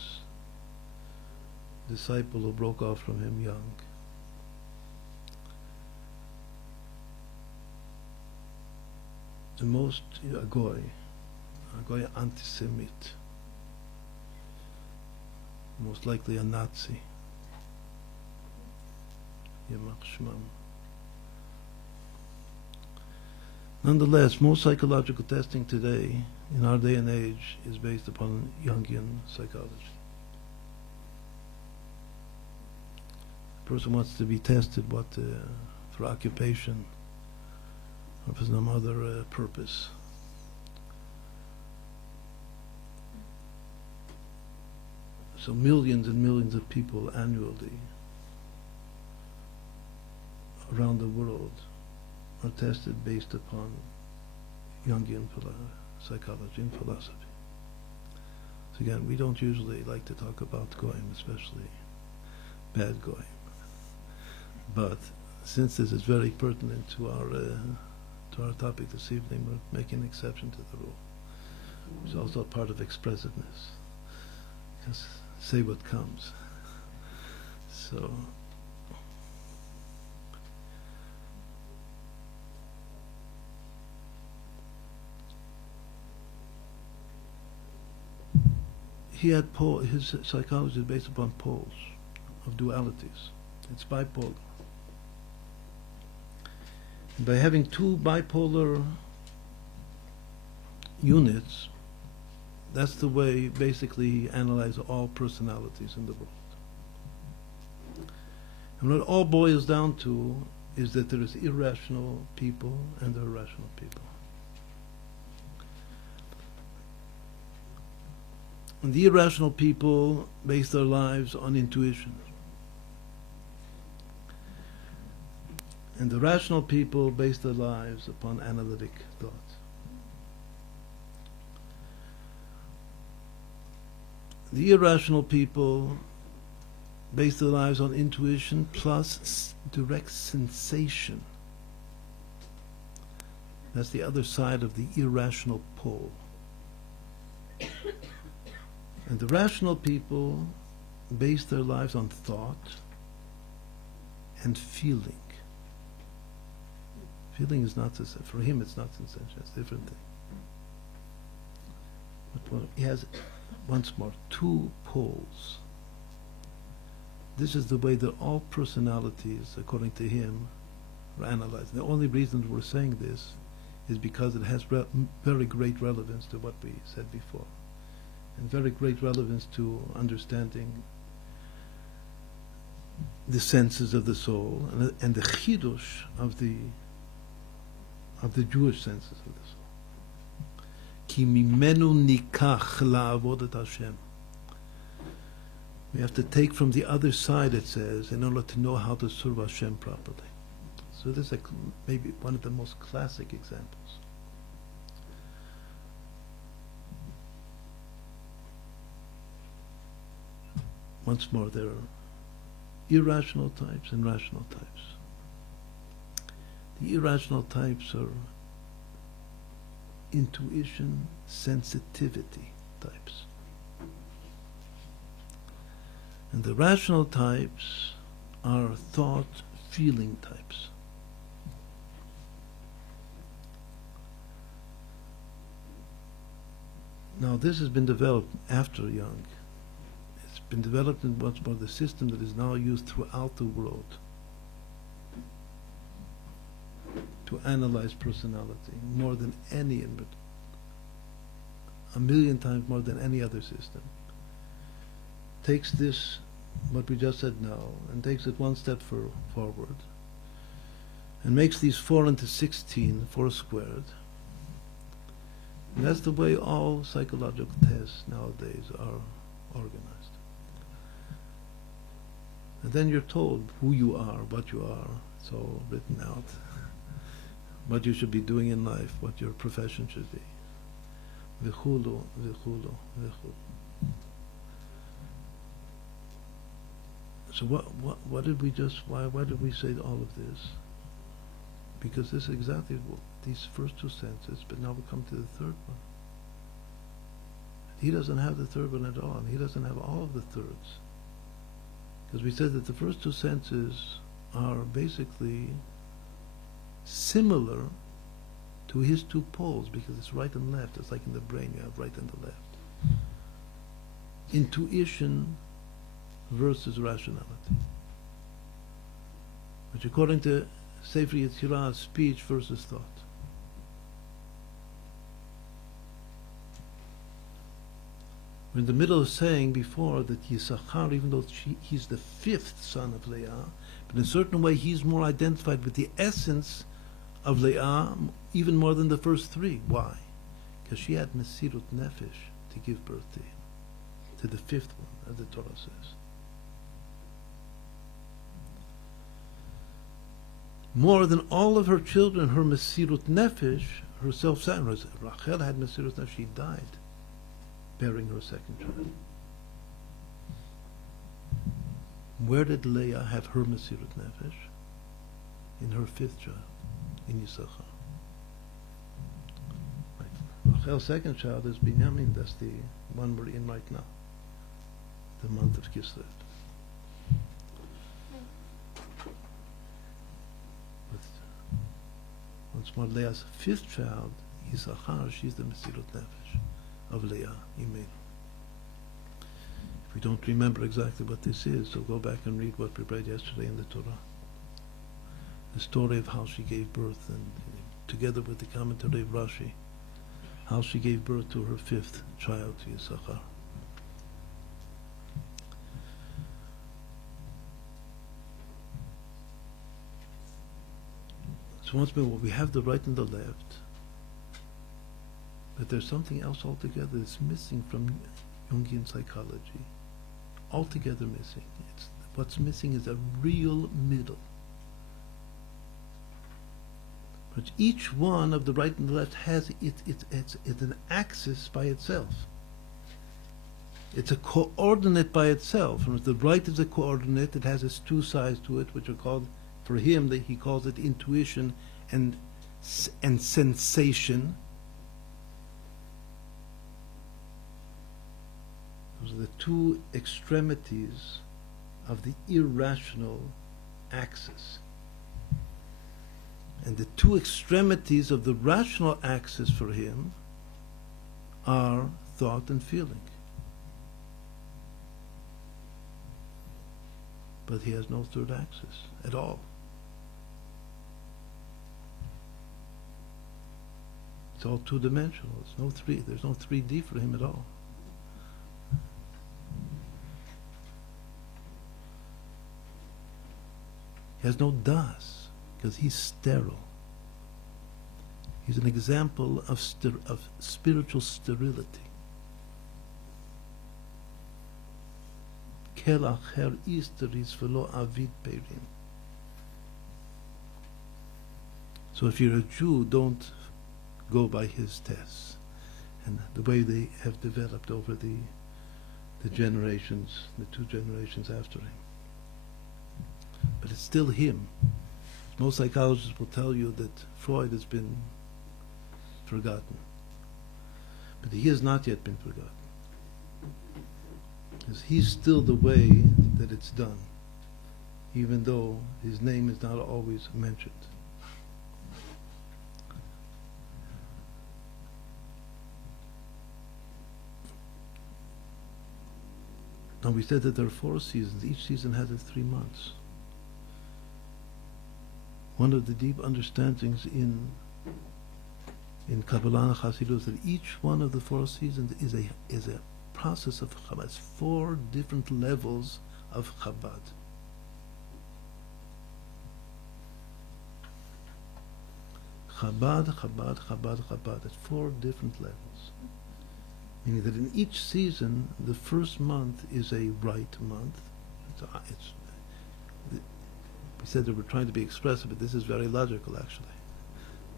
disciple who broke off from him young. The most, a goy anti-Semite, most likely a Nazi. Yamach Shmam. Nonetheless, most psychological testing today, in our day and age, is based upon Jungian psychology. A person wants to be tested for occupation or for some other purpose. So millions and millions of people annually around the world are tested based upon Jungian psychology and philosophy. So again, we don't usually like to talk about goyim, especially bad goyim. But since this is very pertinent to our topic this evening, we're making an exception to the rule. It's also a part of expressiveness. Just say what comes. So he had his psychology is based upon poles of dualities. It's bipolar. And by having two bipolar units, that's the way basically he analyzed all personalities in the world. And what it all boils down to is that there is irrational people and there are rational people. And the irrational people base their lives on intuition. And the rational people base their lives upon analytic thought. The irrational people base their lives on intuition plus direct sensation. That's the other side of the irrational pole. And the rational people base their lives on thought and feeling. Feeling is not sensation. For him, it's not sensation. It's a different thing. But he has, once more, two poles. This is the way that all personalities, according to him, are analyzed. The only reason we're saying this is because it has very great relevance to what we said before, and very great relevance to understanding the senses of the soul and the chidush of the Jewish senses of the soul. Ki mimenu nikach la'avod et Hashem. We have to take from the other side, it says, in order to know how to serve Hashem properly. So this is maybe one of the most classic examples. Once more, there are irrational types and rational types. The irrational types are intuition, sensitivity types. And the rational types are thought, feeling types. Now this has been developed after Jung. It's been developed in what's more the system that is now used throughout the world to analyze personality more than any, a million times more than any other system. Takes this, what we just said now, and takes it one step forward, and makes these 4 into 16, 4 squared, And that's the way all psychological tests nowadays are organized. And then you're told who you are, what you are. It's all written out. What you should be doing in life, what your profession should be. V'chulu, v'chulu, v'chulu. So what did we just, why did we say all of this? Because this is exactly these first two senses, but now we come to the third one. He doesn't have the third one at all, and he doesn't have all of the thirds. Because we said that the first two senses are basically similar to his two poles, because it's right and left. It's like in the brain, you have right and the left. Intuition versus rationality. Which according to Sefer Yetzirah, speech versus thought. We're in the middle of saying before that Yisachar, even though he's the fifth son of Leah, but in a certain way he's more identified with the essence of Leah even more than the first three. Why? Because she had Mesirut Nefesh to give birth to him, to the fifth one, as the Torah says. More than all of her children, her Mesirut Nefesh, her self-sacrifice. Rachel had Mesirut Nefesh, she died bearing her second child. Where did Leah have her Mesirut Nefesh? In her fifth child, in Yisachar. Right. Rachel's second child is Binyamin, that's the one we're in right now, the month of Kislev. Once more, Leah's fifth child, Yisachar, she's the Mesirut Nefesh of Leah, Imenu. If we don't remember exactly what this is, so go back and read what we read yesterday in the Torah. The story of how she gave birth, and together with the commentary of Rashi, how she gave birth to her fifth child, Yisachar. So once more, we have the right and the left, but there's something else altogether that's missing from Jungian psychology. Altogether missing. What's missing is a real middle. But each one of the right and the left has it's an axis by itself. It's a coordinate by itself. And if the right is a coordinate, it has its two sides to it, which are called, for him, he calls it intuition and sensation. Those are the two extremities of the irrational axis. And the two extremities of the rational axis for him are thought and feeling. But he has no third axis at all. It's all two-dimensional. There's no 3D for him at all. He has no das, because he's sterile. He's an example of spiritual sterility. Kel acher isteris velo avid peirim. So if you're a Jew, don't go by his tests and the way they have developed over the generations, the two generations after him. But it's still him. Most psychologists will tell you that Freud has been forgotten. But he has not yet been forgotten. Because he's still the way that it's done, even though his name is not always mentioned. Now we said that there are 4 seasons. Each season has its 3 months. One of the deep understandings in Kabbalah and Chassidut is that each one of the 4 seasons is a process of Chabad. It's 4 different levels of Chabad. Chabad, Chabad, Chabad, Chabad, at 4 different levels. Meaning that in each season, the first month is a right month. We said that we're trying to be expressive, but this is very logical, actually.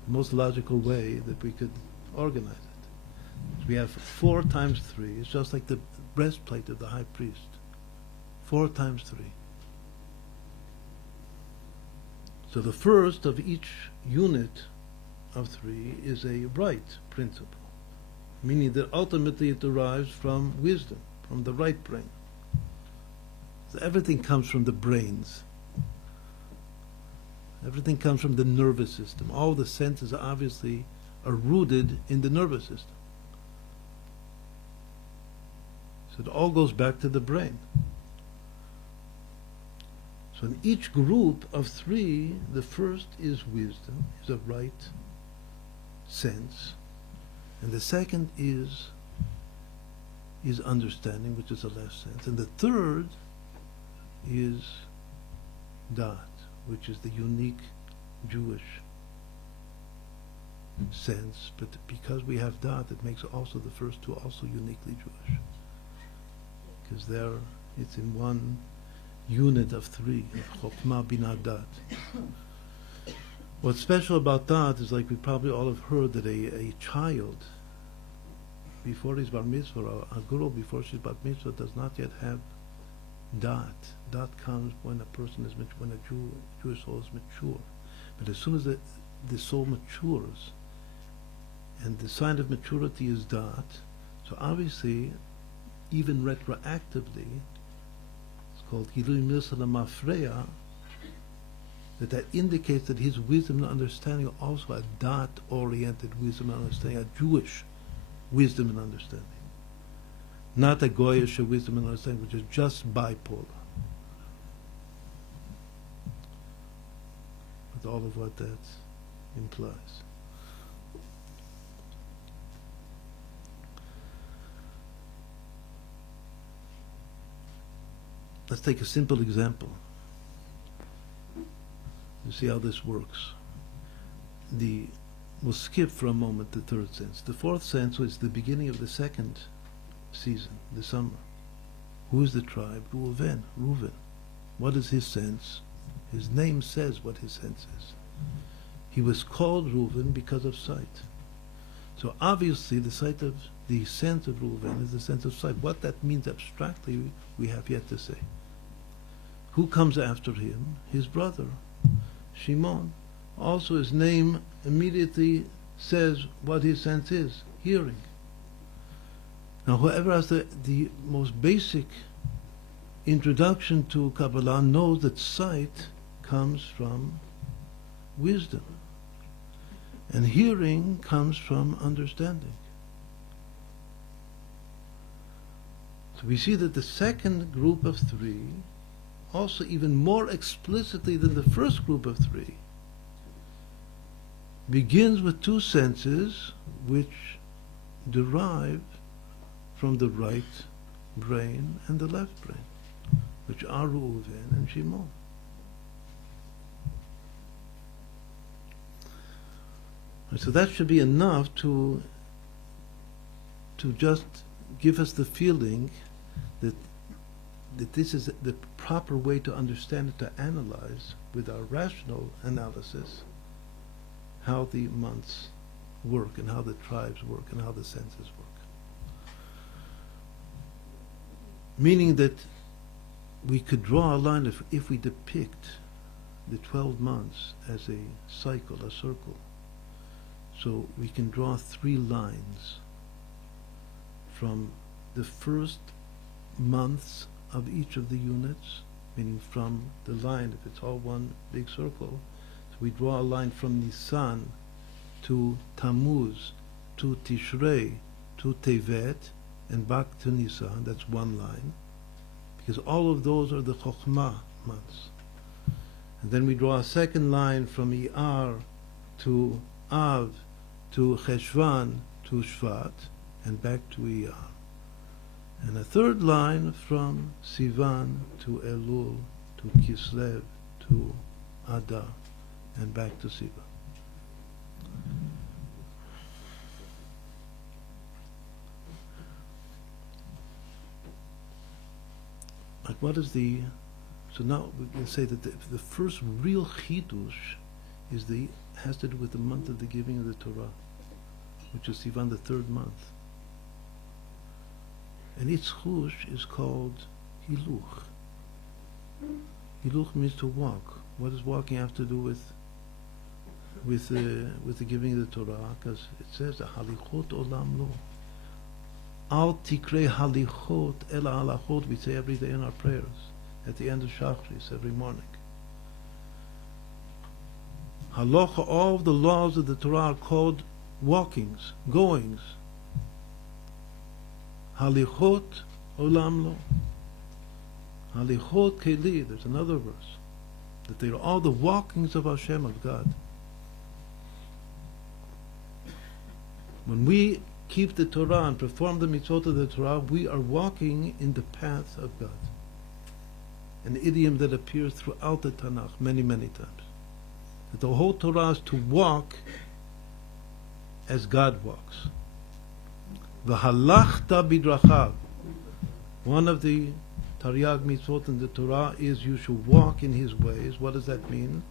The most logical way that we could organize it. We have 4 times 3. It's just like the breastplate of the high priest. 4 times 3. So the first of each unit of 3 is a right principle, meaning that ultimately it derives from wisdom, from the right brain. So everything comes from the brains. Everything comes from the nervous system. All the senses obviously are rooted in the nervous system. So it all goes back to the brain. So in each group of 3, the first is wisdom, is a right sense, and the second is understanding, which is a left sense, and the third is dat, which is the unique Jewish sense. But because we have dat, it makes also the first 2 also uniquely Jewish, because there it's in one unit of 3, Chokhmah, Binah, Dat. What's special about that is, like we probably all have heard, that a child, before he's bar mitzvah, or a girl before she's bar mitzvah, does not yet have dat. Dat comes when a person is when a Jewish soul is mature. But as soon as the soul matures, and the sign of maturity is dat, so obviously, even retroactively, called Gilui Milsa Mafreya, that indicates that his wisdom and understanding are also a dat-oriented wisdom and understanding, a Jewish wisdom and understanding. Not a Goyish wisdom and understanding, which is just bipolar. With all of what that implies. Let's take a simple example to see how this works. We'll skip for a moment the 3rd sense. The 4th sense was the beginning of the 2nd season, the summer. Who is the tribe? Reuven. What is his sense? His name says what his sense is. He was called Reuven because of sight. So obviously the sense of Reuven is the sense of sight. What that means abstractly, we have yet to say. Who comes after him? His brother, Shimon. Also his name immediately says what his sense is, hearing. Now whoever has the most basic introduction to Kabbalah knows that sight comes from wisdom, and hearing comes from understanding. So we see that the second group of 3, also even more explicitly than the first group of 3, begins with 2 senses which derive from the right brain and the left brain, which are Reuven and Shimon. And so that should be enough to just give us the feeling that this is the proper way to understand it, to analyze with our rational analysis how the months work and how the tribes work and how the senses work. Meaning that we could draw a line if we depict the 12 months as a cycle, a circle. So we can draw 3 lines from the first months of each of the units, meaning from the line, if it's all one big circle, so we draw a line from Nisan to Tammuz, to Tishrei, to Tevet, and back to Nisan. That's one line, because all of those are the Chokhmah months. And then we draw a second line from Iyar to Av, to Cheshvan, to Shvat, and back to Iyar. And a third line from Sivan to Elul, to Kislev, to Adar, and back to Sivan. what is the? So now we can say that the first real chidush has to do with the month of the giving of the Torah, which is Sivan, the third month. And its chush is called hiluch. Hiluch means to walk. What does walking have to do with the giving of the Torah? Because it says halichot olam lo. Al tikrei halichot ela halachot. We say every day in our prayers at the end of Shachris every morning. Halacha, all of the laws of the Torah are called walkings, goings. Halichot olam lo. Halichot keli. There's another verse that they are all the walkings of Hashem, of God. When we keep the Torah and perform the mitzvot of the Torah, we are walking in the path of God. An idiom that appears throughout the Tanakh many, many times. That the whole Torah is to walk as God walks. V'halachta bidrachav. One of the Taryag mitzvot in the Torah is you should walk in His ways. What does that mean?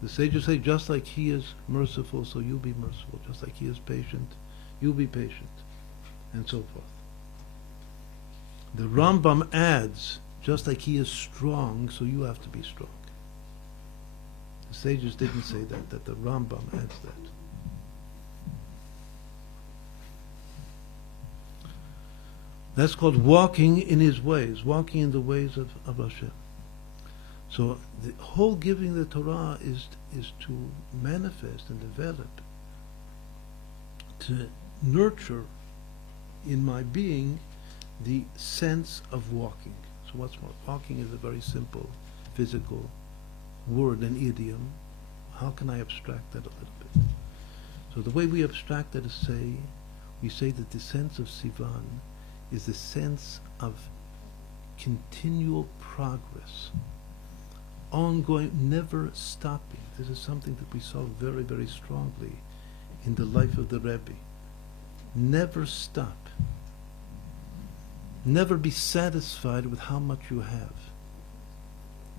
The sages say, just like He is merciful, so you be merciful. Just like He is patient, you be patient, and so forth. The Rambam adds, just like He is strong, so you have to be strong. The sages didn't say that the Rambam adds that. That's called walking in His ways, walking in the ways of Hashem. So the whole giving the Torah is to manifest and develop, to nurture in my being the sense of walking. So what's more? Walking is a very simple physical word and idiom. How can I abstract that a little bit? So the way we abstract that is we say that the sense of Sivan is the sense of continual progress, ongoing, never stopping. This is something that we saw very, very strongly in the life of the Rabbi. Never stop. Never be satisfied with how much you have.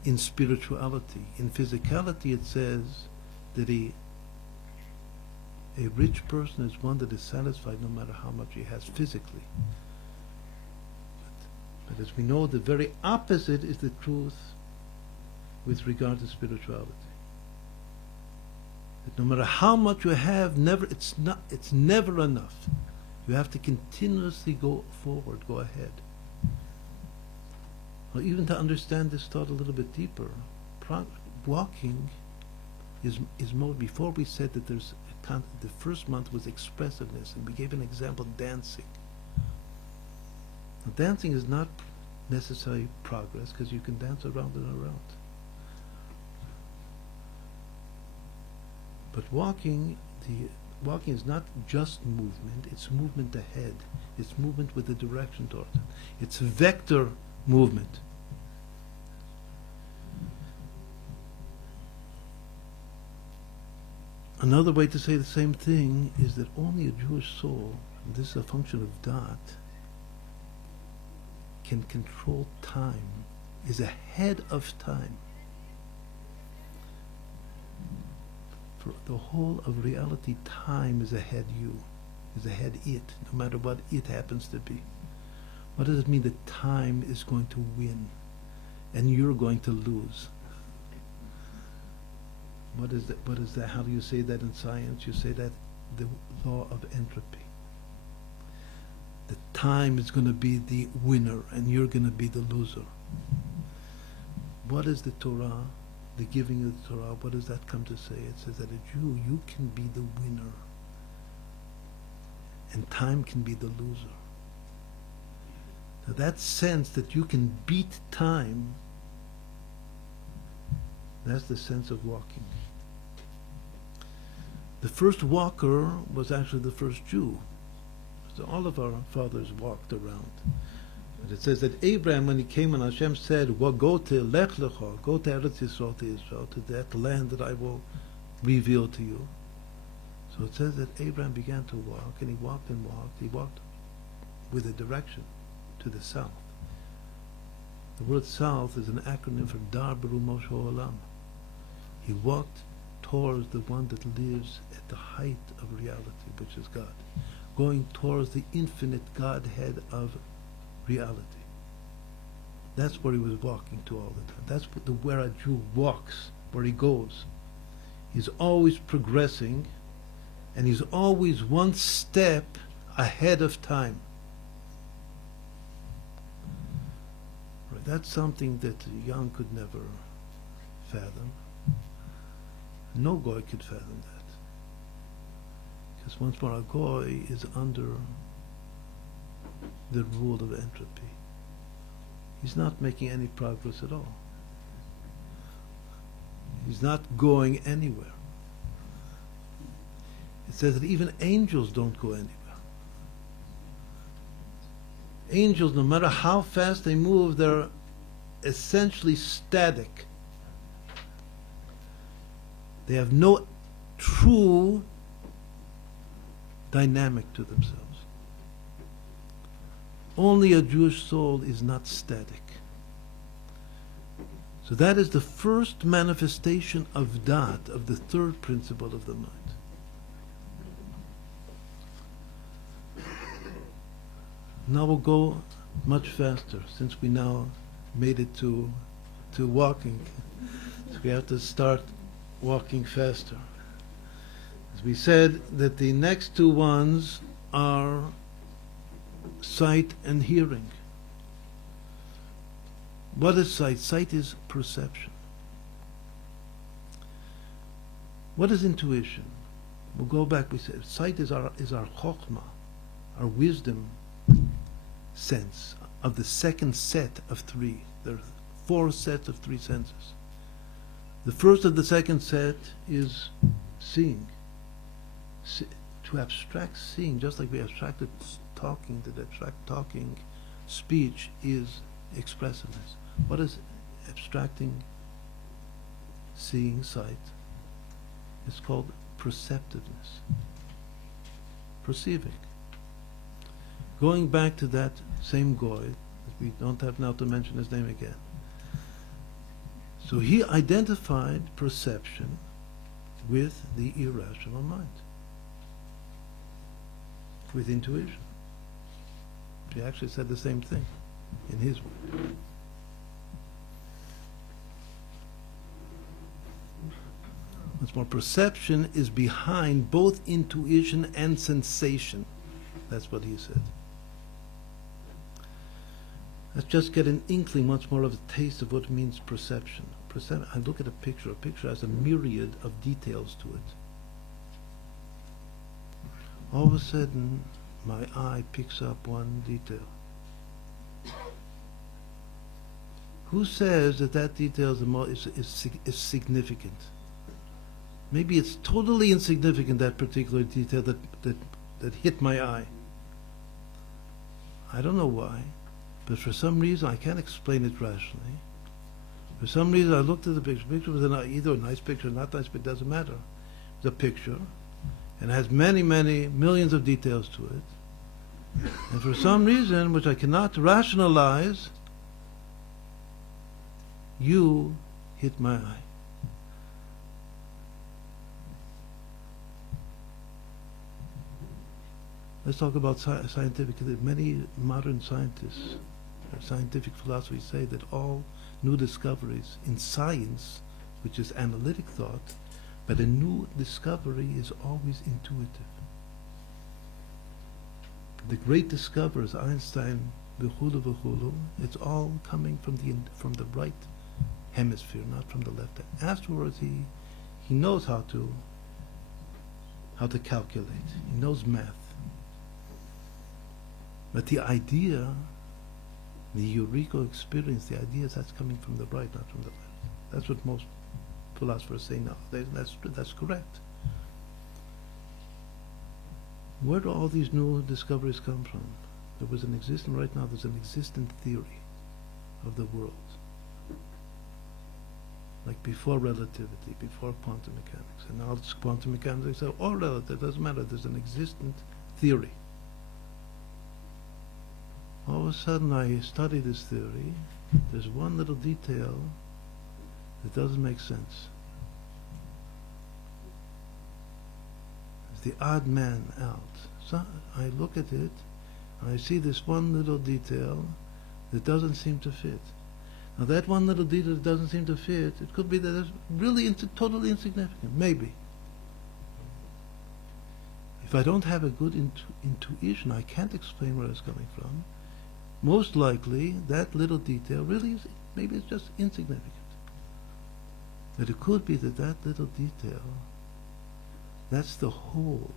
In spirituality, in physicality, it says that a rich person is one that is satisfied no matter how much he has physically. But as we know, the very opposite is the truth with regard to spirituality. That no matter how much you have, it's never enough. You have to continuously go forward, go ahead. Well, even to understand this thought a little bit deeper, walking is more. Before we said that the first month was expressiveness, and we gave an example, dancing. Now, dancing is not necessarily progress, because you can dance around and around. But walking is not just movement, it's movement ahead. It's movement with a direction towards it. It's vector movement. Another way to say the same thing is that only a Jewish soul, and this is a function of Da'at, can control time, is ahead of time. For the whole of reality, time is ahead you, is ahead it, no matter what it happens to be. What does it mean that time is going to win and you're going to lose? What is that? How do you say that in science? You say that the law of entropy. The time is going to be the winner and you're going to be the loser. What is the Torah, the giving of the Torah? What does that come to say? It says that a Jew, you can be the winner and time can be the loser. Now that sense that you can beat time, that's the sense of walking. The first walker was actually the first Jew. So all of our fathers walked around. But it says that Abraham, when he came and Hashem said, well, go to Lech Lecha, go to Eretz Yisrael, to Israel, to that land that I will reveal to you. So it says that Abraham began to walk, and he walked and walked. He walked with a direction to the south. The word south is an acronym for Dar Berumo Olam. He walked towards the one that lives at the height of reality, which is God, going towards the infinite Godhead of reality. That's where he was walking to all the time. That's where a Jew walks, where he goes. He's always progressing, and he's always one step ahead of time. Right, that's something that a young could never fathom. No goy could fathom that. Because once more, a goy is under the rule of entropy. He's not making any progress at all. He's not going anywhere. It says that even angels don't go anywhere. Angels, no matter how fast they move, they're essentially static. They have no true dynamic to themselves. Only a Jewish soul is not static. So that is the first manifestation of Dat, of the third principle of the mind. Now we'll go much faster, since we now made it to walking. So we have to start walking faster. As we said, that the next two ones are sight and hearing. What is sight? Sight is perception. What is intuition? We'll go back. We said sight is our chokhmah, our wisdom sense of the second set of three. There are 4 sets of 3 senses. The first of the second set is seeing. To abstract seeing, just like we abstracted talking, that abstract talking, speech is expressiveness. What is abstracting seeing, sight? It's called perceptiveness. Perceiving. Going back to that same goy, that we don't have now to mention his name again. So he identified perception with the irrational mind, with intuition. He actually said the same thing in his way. Once more, perception is behind both intuition and sensation. That's what he said. Let's just get an inkling once more of a taste of what it means perception. I look at a picture has a myriad of details to it. All of a sudden, my eye picks up one detail. Who says that detail is significant? Maybe it's totally insignificant, that particular detail that hit my eye. I don't know why, but for some reason I can't explain it rationally. For some reason I looked at the picture. The picture was either a nice picture or not nice, but it doesn't matter. It's a picture, and it has many, many millions of details to it. And for some reason, which I cannot rationalize, you hit my eye. Let's talk about scientific. Many modern scientists, scientific philosophers say that all new discoveries in science, which is analytic thought, but a new discovery is always intuitive. The great discoverers, Einstein, v'chulu v'chulu, it's all coming from the right hemisphere, not from the left. Afterwards, he knows how to calculate. He knows math. But the idea, the eureka experience, the idea that's coming from the right, not from the left. That's what most philosophers say now. That's correct. Where do all these new discoveries come from? There's an existent theory of the world. Like before relativity, before quantum mechanics. And now it's quantum mechanics, so all relative, doesn't matter. There's an existent theory All of a sudden I study this theory, there's one little detail that doesn't make sense. It's the odd man out. So I look at it, and I see this one little detail that doesn't seem to fit. Now that one little detail that doesn't seem to fit, it could be that it's really totally insignificant, maybe. If I don't have a good intuition, I can't explain where it's coming from. Most likely, that little detail really is, maybe it's just insignificant. But it could be that that little detail, that's the hole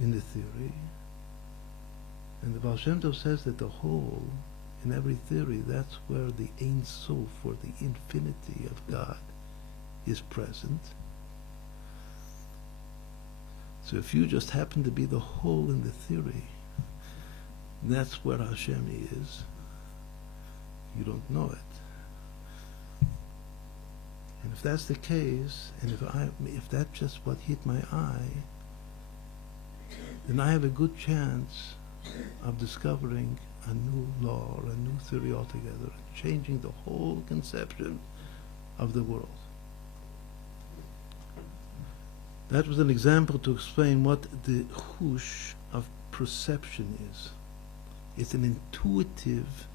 in the theory. And the Baal Shem Tov says that the hole in every theory, that's where the Ein Sof, or the infinity of God, is present. So if you just happen to be the hole in the theory, that's where Hashem is. You don't know it. And if that's the case, and if that's just what hit my eye, then I have a good chance of discovering a new law or a new theory altogether, and changing the whole conception of the world. That was an example to explain what the hush of perception is. It's an intuitive,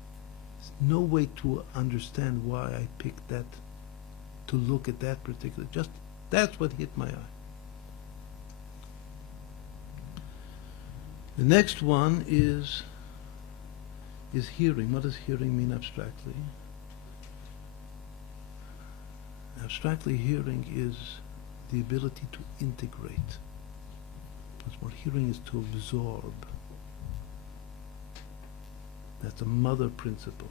no way to understand why I picked that, to look at that particular, just that's what hit my eye. The next one is hearing. What does hearing mean abstractly? Abstractly, hearing is the ability to integrate. That's what hearing is, to absorb. That's a mother principle.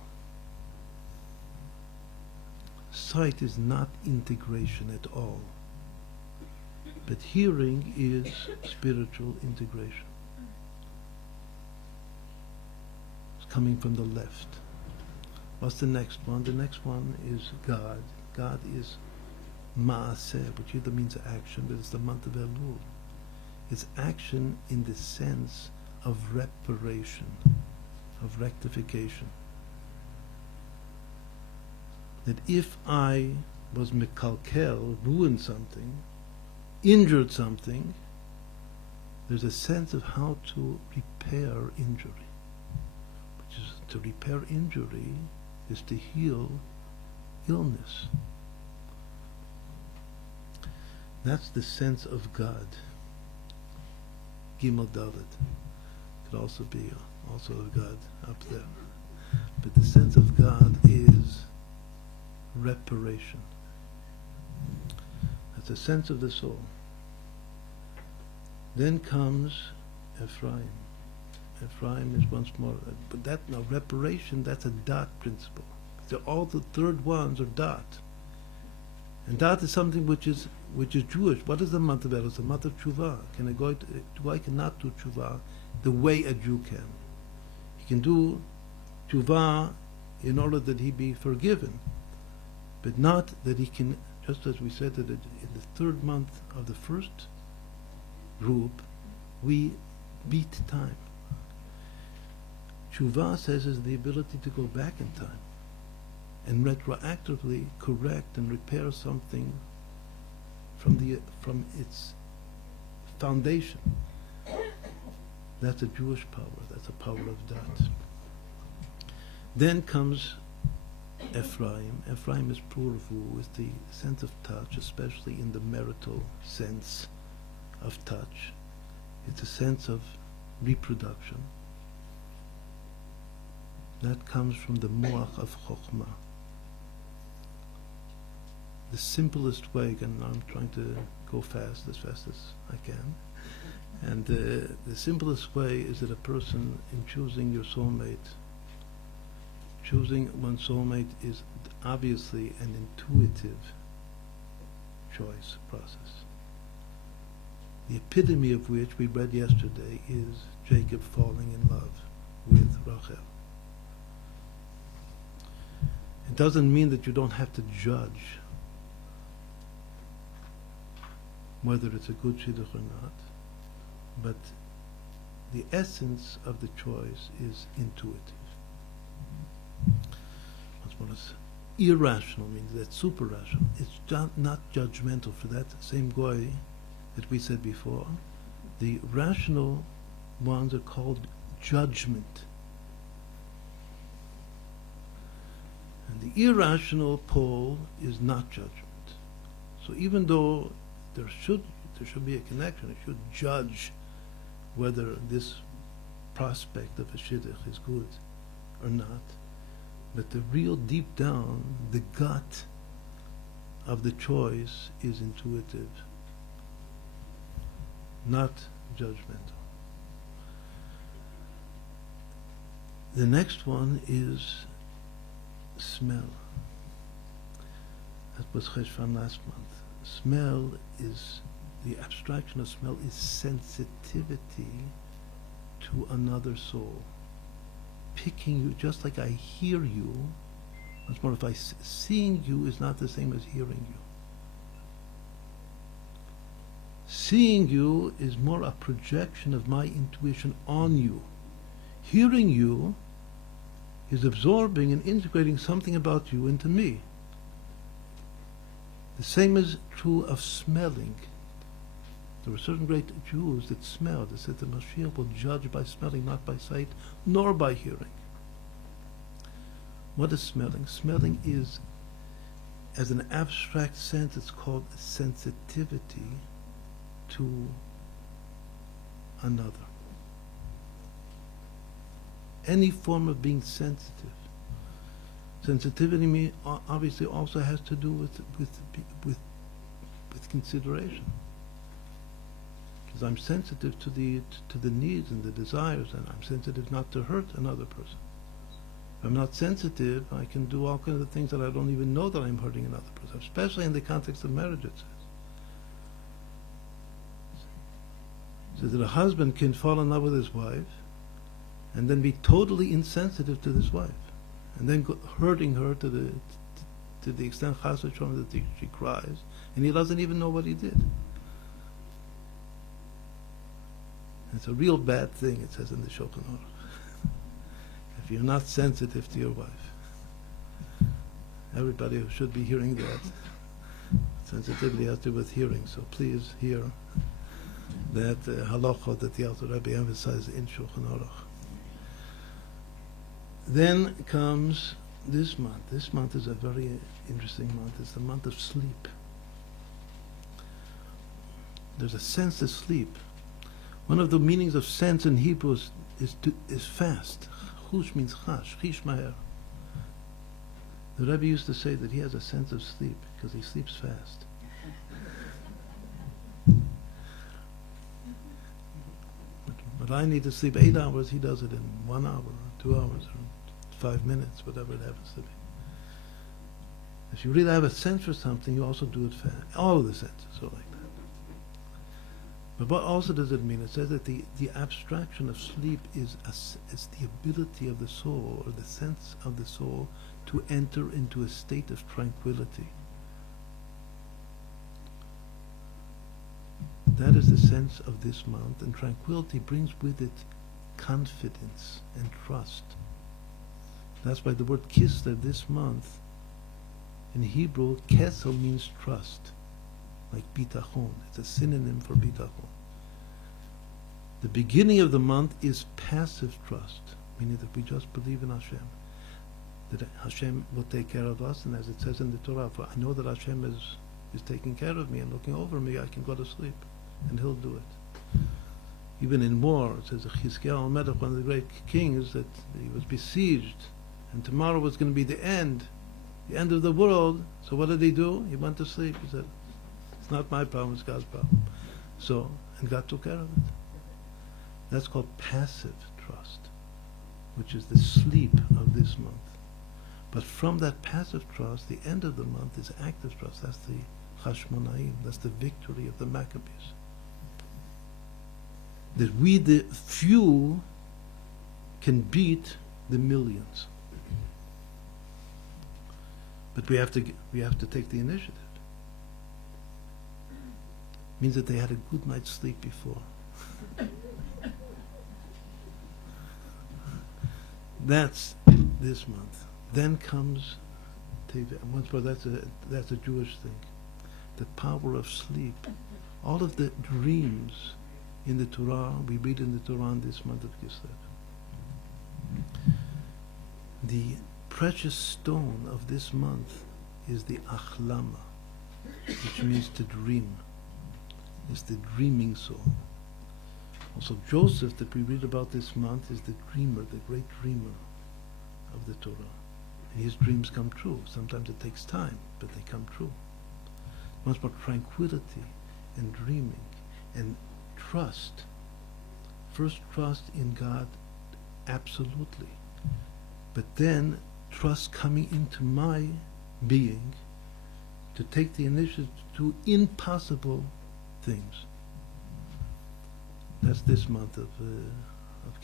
Sight is not integration at all. But hearing is spiritual integration. It's coming from the left. What's the next one? The next one is God. God is Maaseh, which either means action, but it's the month of Elul. It's action in the sense of reparation, of rectification. That if I was mekalkel, ruined something, injured something, there's a sense of how to repair injury. Which is, to repair injury is to heal illness. That's the sense of God. Gimel David could also be also of God up there. But the sense of God is reparation. That's a sense of the soul. Then comes Ephraim. Ephraim is once more, but that now reparation, that's a dot principle. So all the third ones are dot. And dot is something which is Jewish. What is the month of Elul? It's the month of Tshuva. I cannot do Tshuva the way a Jew can. He can do Tshuva in order that he be forgiven, but not that he can, just as we said that in the third month of the first group, we beat time. Tshuva says is the ability to go back in time and retroactively correct and repair something from its foundation. That's a Jewish power. That's a power of Dat. Then comes Ephraim. Ephraim is Purvu, with the sense of touch, especially in the marital sense of touch. It's a sense of reproduction. That comes from the Muach of Chokhmah. The simplest way, and I'm trying to go fast as I can, and the simplest way is that a person, in choosing your soulmate, choosing one's soulmate is obviously an intuitive choice process. The epitome of which we read yesterday is Jacob falling in love with Rachel. It doesn't mean that you don't have to judge whether it's a good shidduch or not, but the essence of the choice is intuitive. What is irrational means that's super rational. It's not judgmental. For that same goy that we said before, the rational ones are called judgment. And the irrational pole is not judgment. So even though there should be a connection, it should judge whether this prospect of a shidduch is good or not. But the real deep down, the gut of the choice is intuitive, not judgmental. The next one is smell. That was Cheshvan last month. Smell is, the abstraction of smell is sensitivity to another soul. Picking you, just like I hear you. Once more, seeing you is not the same as hearing you. Seeing you is more a projection of my intuition on you. Hearing you is absorbing and integrating something about you into me. The same is true of smelling. There were certain great Jews that smelled. They said the Mashiach will judge by smelling, not by sight, nor by hearing. What is smelling? Smelling is, as an abstract sense, it's called sensitivity to another. Any form of being sensitive. Sensitivity obviously also has to do with consideration. Because I'm sensitive to the needs and the desires, and I'm sensitive not to hurt another person. If I'm not sensitive, I can do all kinds of things that I don't even know that I'm hurting another person, especially in the context of marriage, it says. So that a husband can fall in love with his wife and then be totally insensitive to this wife, and then hurting her to the extent chas v'shalom that she cries, and he doesn't even know what he did. It's a real bad thing, it says in the Shulchan Aruch. If you're not sensitive to your wife. Everybody should be hearing that. Sensitivity has to do with hearing, so please hear that halacha that the Alter Rabbi emphasizes in Shulchan Aruch. Then comes this month. This month is a very interesting month. It's the month of sleep. There's a sense of sleep. One of the meanings of sense in Hebrew is fast. Chush means chash, chish maher. The Rabbi used to say that he has a sense of sleep because he sleeps fast. But I need to sleep 8 hours, he does it in 1 hour, or 2 hours, or 5 minutes, whatever it happens to be. If you really have a sense for something, you also do it fast. All of the senses are like that. But what also does it mean? It says that the abstraction of sleep is the ability of the soul, or the sense of the soul, to enter into a state of tranquility. That is the sense of this month, and tranquility brings with it confidence and trust. That's why the word kislev this month, in Hebrew, Kessel means trust, like bitachon. It's a synonym for bitachon. The beginning of the month is passive trust, meaning that we just believe in Hashem, that Hashem will take care of us, and as it says in the Torah, for I know that Hashem is taking care of me and looking over me, I can go to sleep, and He'll do it. Even in war, it says Chizkiyahu Melech, one of the great kings, that he was besieged, and tomorrow was going to be the end of the world. So what did he do? He went to sleep. He said, it's not my problem, it's God's problem. So, and God took care of it. That's called passive trust, which is the sleep of this month. But from that passive trust, the end of the month is active trust. That's the Hashmonaim, that's the victory of the Maccabees. That we, the few, can beat the millions. But we have to take the initiative. Means that they had a good night's sleep before. That's this month. Then comes Tevet. And once more, that's a Jewish thing. The power of sleep. All of the dreams in the Torah, we read in the Torah in this month of Kislev. The precious stone of this month is the Achlama, which means to dream. It's the dreaming soul. Also, Joseph, that we read about this month, is the dreamer, the great dreamer of the Torah. And his dreams come true. Sometimes it takes time, but they come true. Much more tranquility and dreaming and trust. First, trust in God, absolutely. But then, trust coming into my being to take the initiative to impossible things. That's this month of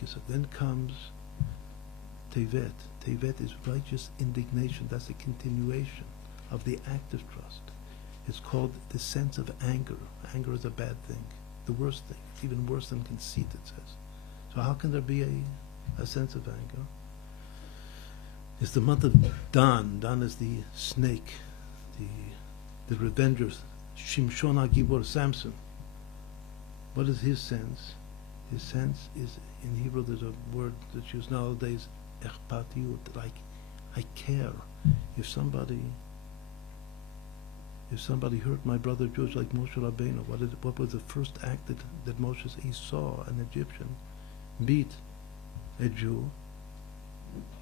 Kislev. Then comes Tevet. Tevet is righteous indignation. That's a continuation of the act of trust. It's called the sense of anger. Anger is a bad thing, the worst thing. It's even worse than conceit, it says. So how can there be a sense of anger? It's the month of Dan. Dan is the snake, the revenger, Shimshon HaGibor, Samson. What is his sense? His sense is, in Hebrew there's a word that's used nowadays, echpatiyut, like I care. If somebody hurt my brother Jews like Moshe Rabbeinu, what was the first act that Moshe, he saw an Egyptian beat a Jew?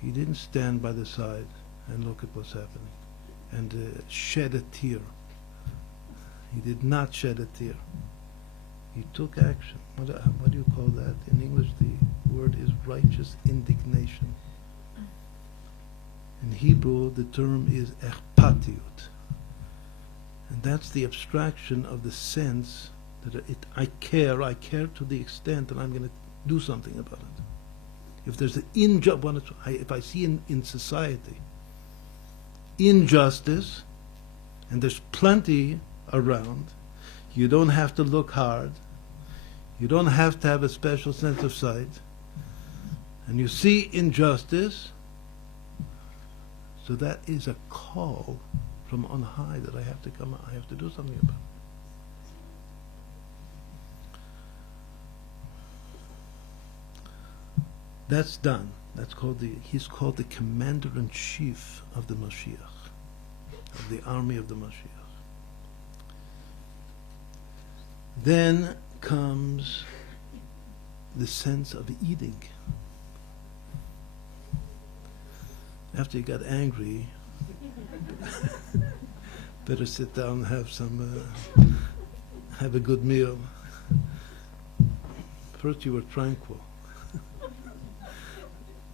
He didn't stand by the side and look at what's happening and shed a tear. He did not shed a tear. He took action. What do you call that? In English, the word is righteous indignation. In Hebrew, the term is echpatiyut. And that's the abstraction of the sense that I care to the extent that I'm going to do something about it. If there's an if I see in society injustice, and there's plenty around, you don't have to look hard, you don't have to have a special sense of sight, and you see injustice, so that is a call from on high that I have to come out, I have to do something about it. That's done. He's called the commander-in-chief of the Mashiach, of the army of the Mashiach. Then comes the sense of eating. After you got angry, better sit down and have a good meal. First you were tranquil.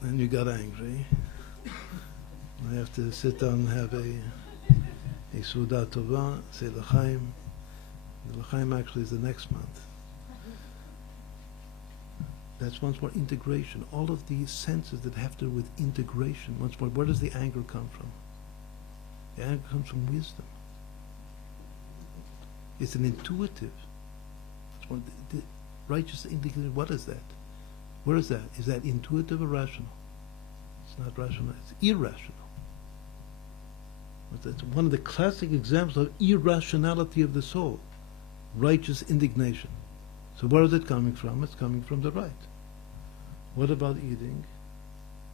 Then you got angry. I have to sit down and have a Suda Tova, say L'chaim. L'chaim actually is the next month. That's once more integration. All of these senses that have to do with integration. Once more, where does the anger come from? The anger comes from wisdom. It's an intuitive. The righteous indignation, what is that? Where is that? Is that intuitive or rational? It's not rational, it's irrational. That's one of the classic examples of irrationality of the soul. Righteous indignation. So where is it coming from? It's coming from the right. What about eating?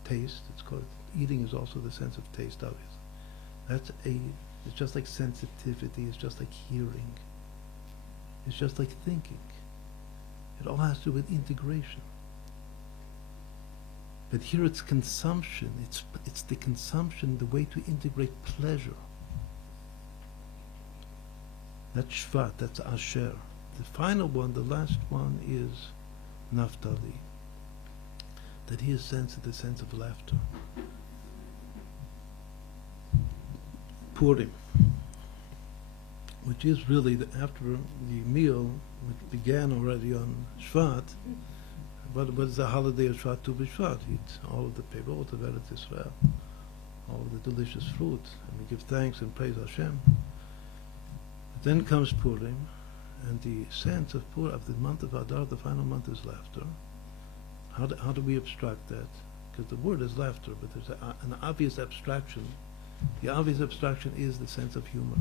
Taste. It's called eating is also the sense of taste, obviously. It's just like sensitivity, it's just like hearing. It's just like thinking. It all has to do with integration. But here it's consumption. It's the consumption, the way to integrate pleasure. That's Shvat, that's Asher. The final one, the last one, is Naphtali. That he is sensitive, the sense of laughter. Purim, which is really after the meal, which began already on Shvat. What is the holiday of Shvat? Tu B'Shvat. Eat all of the perot of Eretz Israel, all of the delicious fruit, and we give thanks and praise Hashem. Then comes Purim, and the sense of Purim, of the month of Adar, the final month is laughter. How do we abstract that? because the word is laughter, but there's an obvious abstraction. The obvious abstraction is the sense of humor.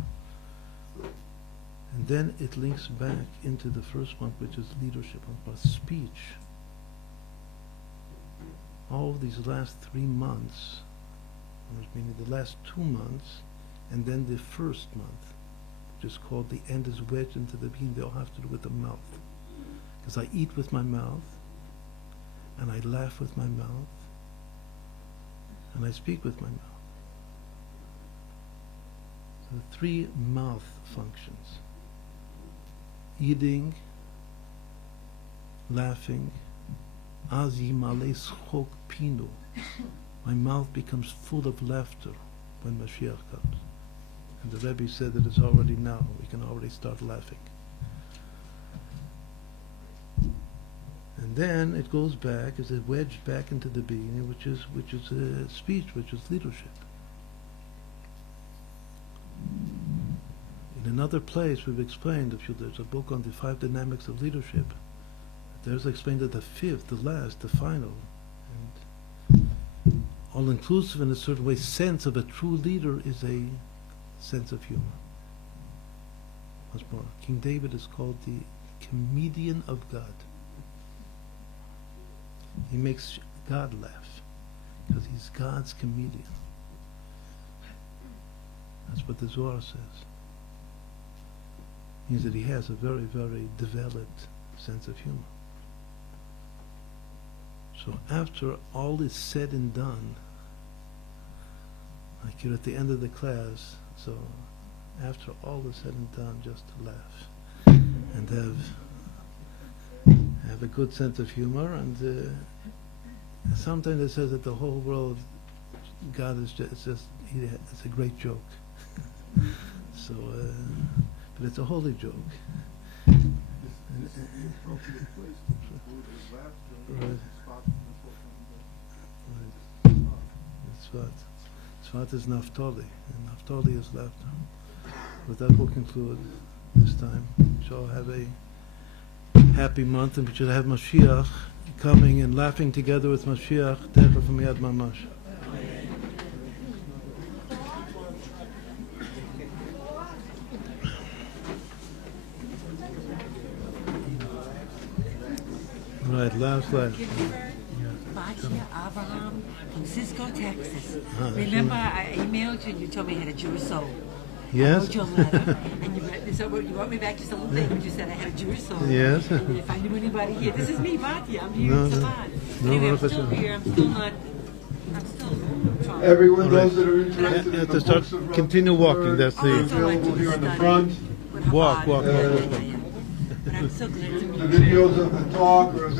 And then it links back into the first one, which is leadership, about speech. All of these last 3 months, meaning the last 2 months, and then the first month, which is called the end is wedged into the beginning, they all have to do with the mouth. Because I eat with my mouth, and I laugh with my mouth, and I speak with my mouth. So the 3 mouth functions: eating, laughing, az yimale schok pinu. My mouth becomes full of laughter when Mashiach comes. And the Rabbi said that it's already now. We can already start laughing. And then it goes back, is it wedged back into the beginning, which is speech, which is leadership. In another place, we've explained, there's a book on the 5 dynamics of leadership. There's explained that the 5th, the last, the final, and all-inclusive in a certain way, sense of a true leader is a sense of humor. Once more, King David is called the comedian of God. He makes God laugh because he's God's comedian. That's what the Zohar says. Means that he has a very, very developed sense of humor. So after all is said and done, like you're at the end of the class, so after all is said and done, just to laugh and have a good sense of humor. And sometimes it says that the whole world, God is just it's a great joke. So, but it's a holy joke. Tzfat is Naftali, and Naftali is laughter. With that, we'll conclude this time. We shall have a happy month, and we should have Mashiach coming and laughing together with Mashiach. Techa from Yad Mamash. Right, last. Abraham from Cisco, Texas. Remember, I emailed you and you told me I had a Jewish soul. Yes. I wrote you a letter, and you wrote me back just a little thing, but you said I had a Jewish soul. Yes. And if I knew anybody here, this is me, Bati. I'm here No, in no. Savant. No, Anyway, no, I'm still here. I'm still trying. Everyone, All those right. that are You interested have in to the start, books of continue Rabbi walking. That's Oh, the that's all I available do here is in the study front. with walk. Chabad. But I'm so glad to The meet you. videos of the talk are available.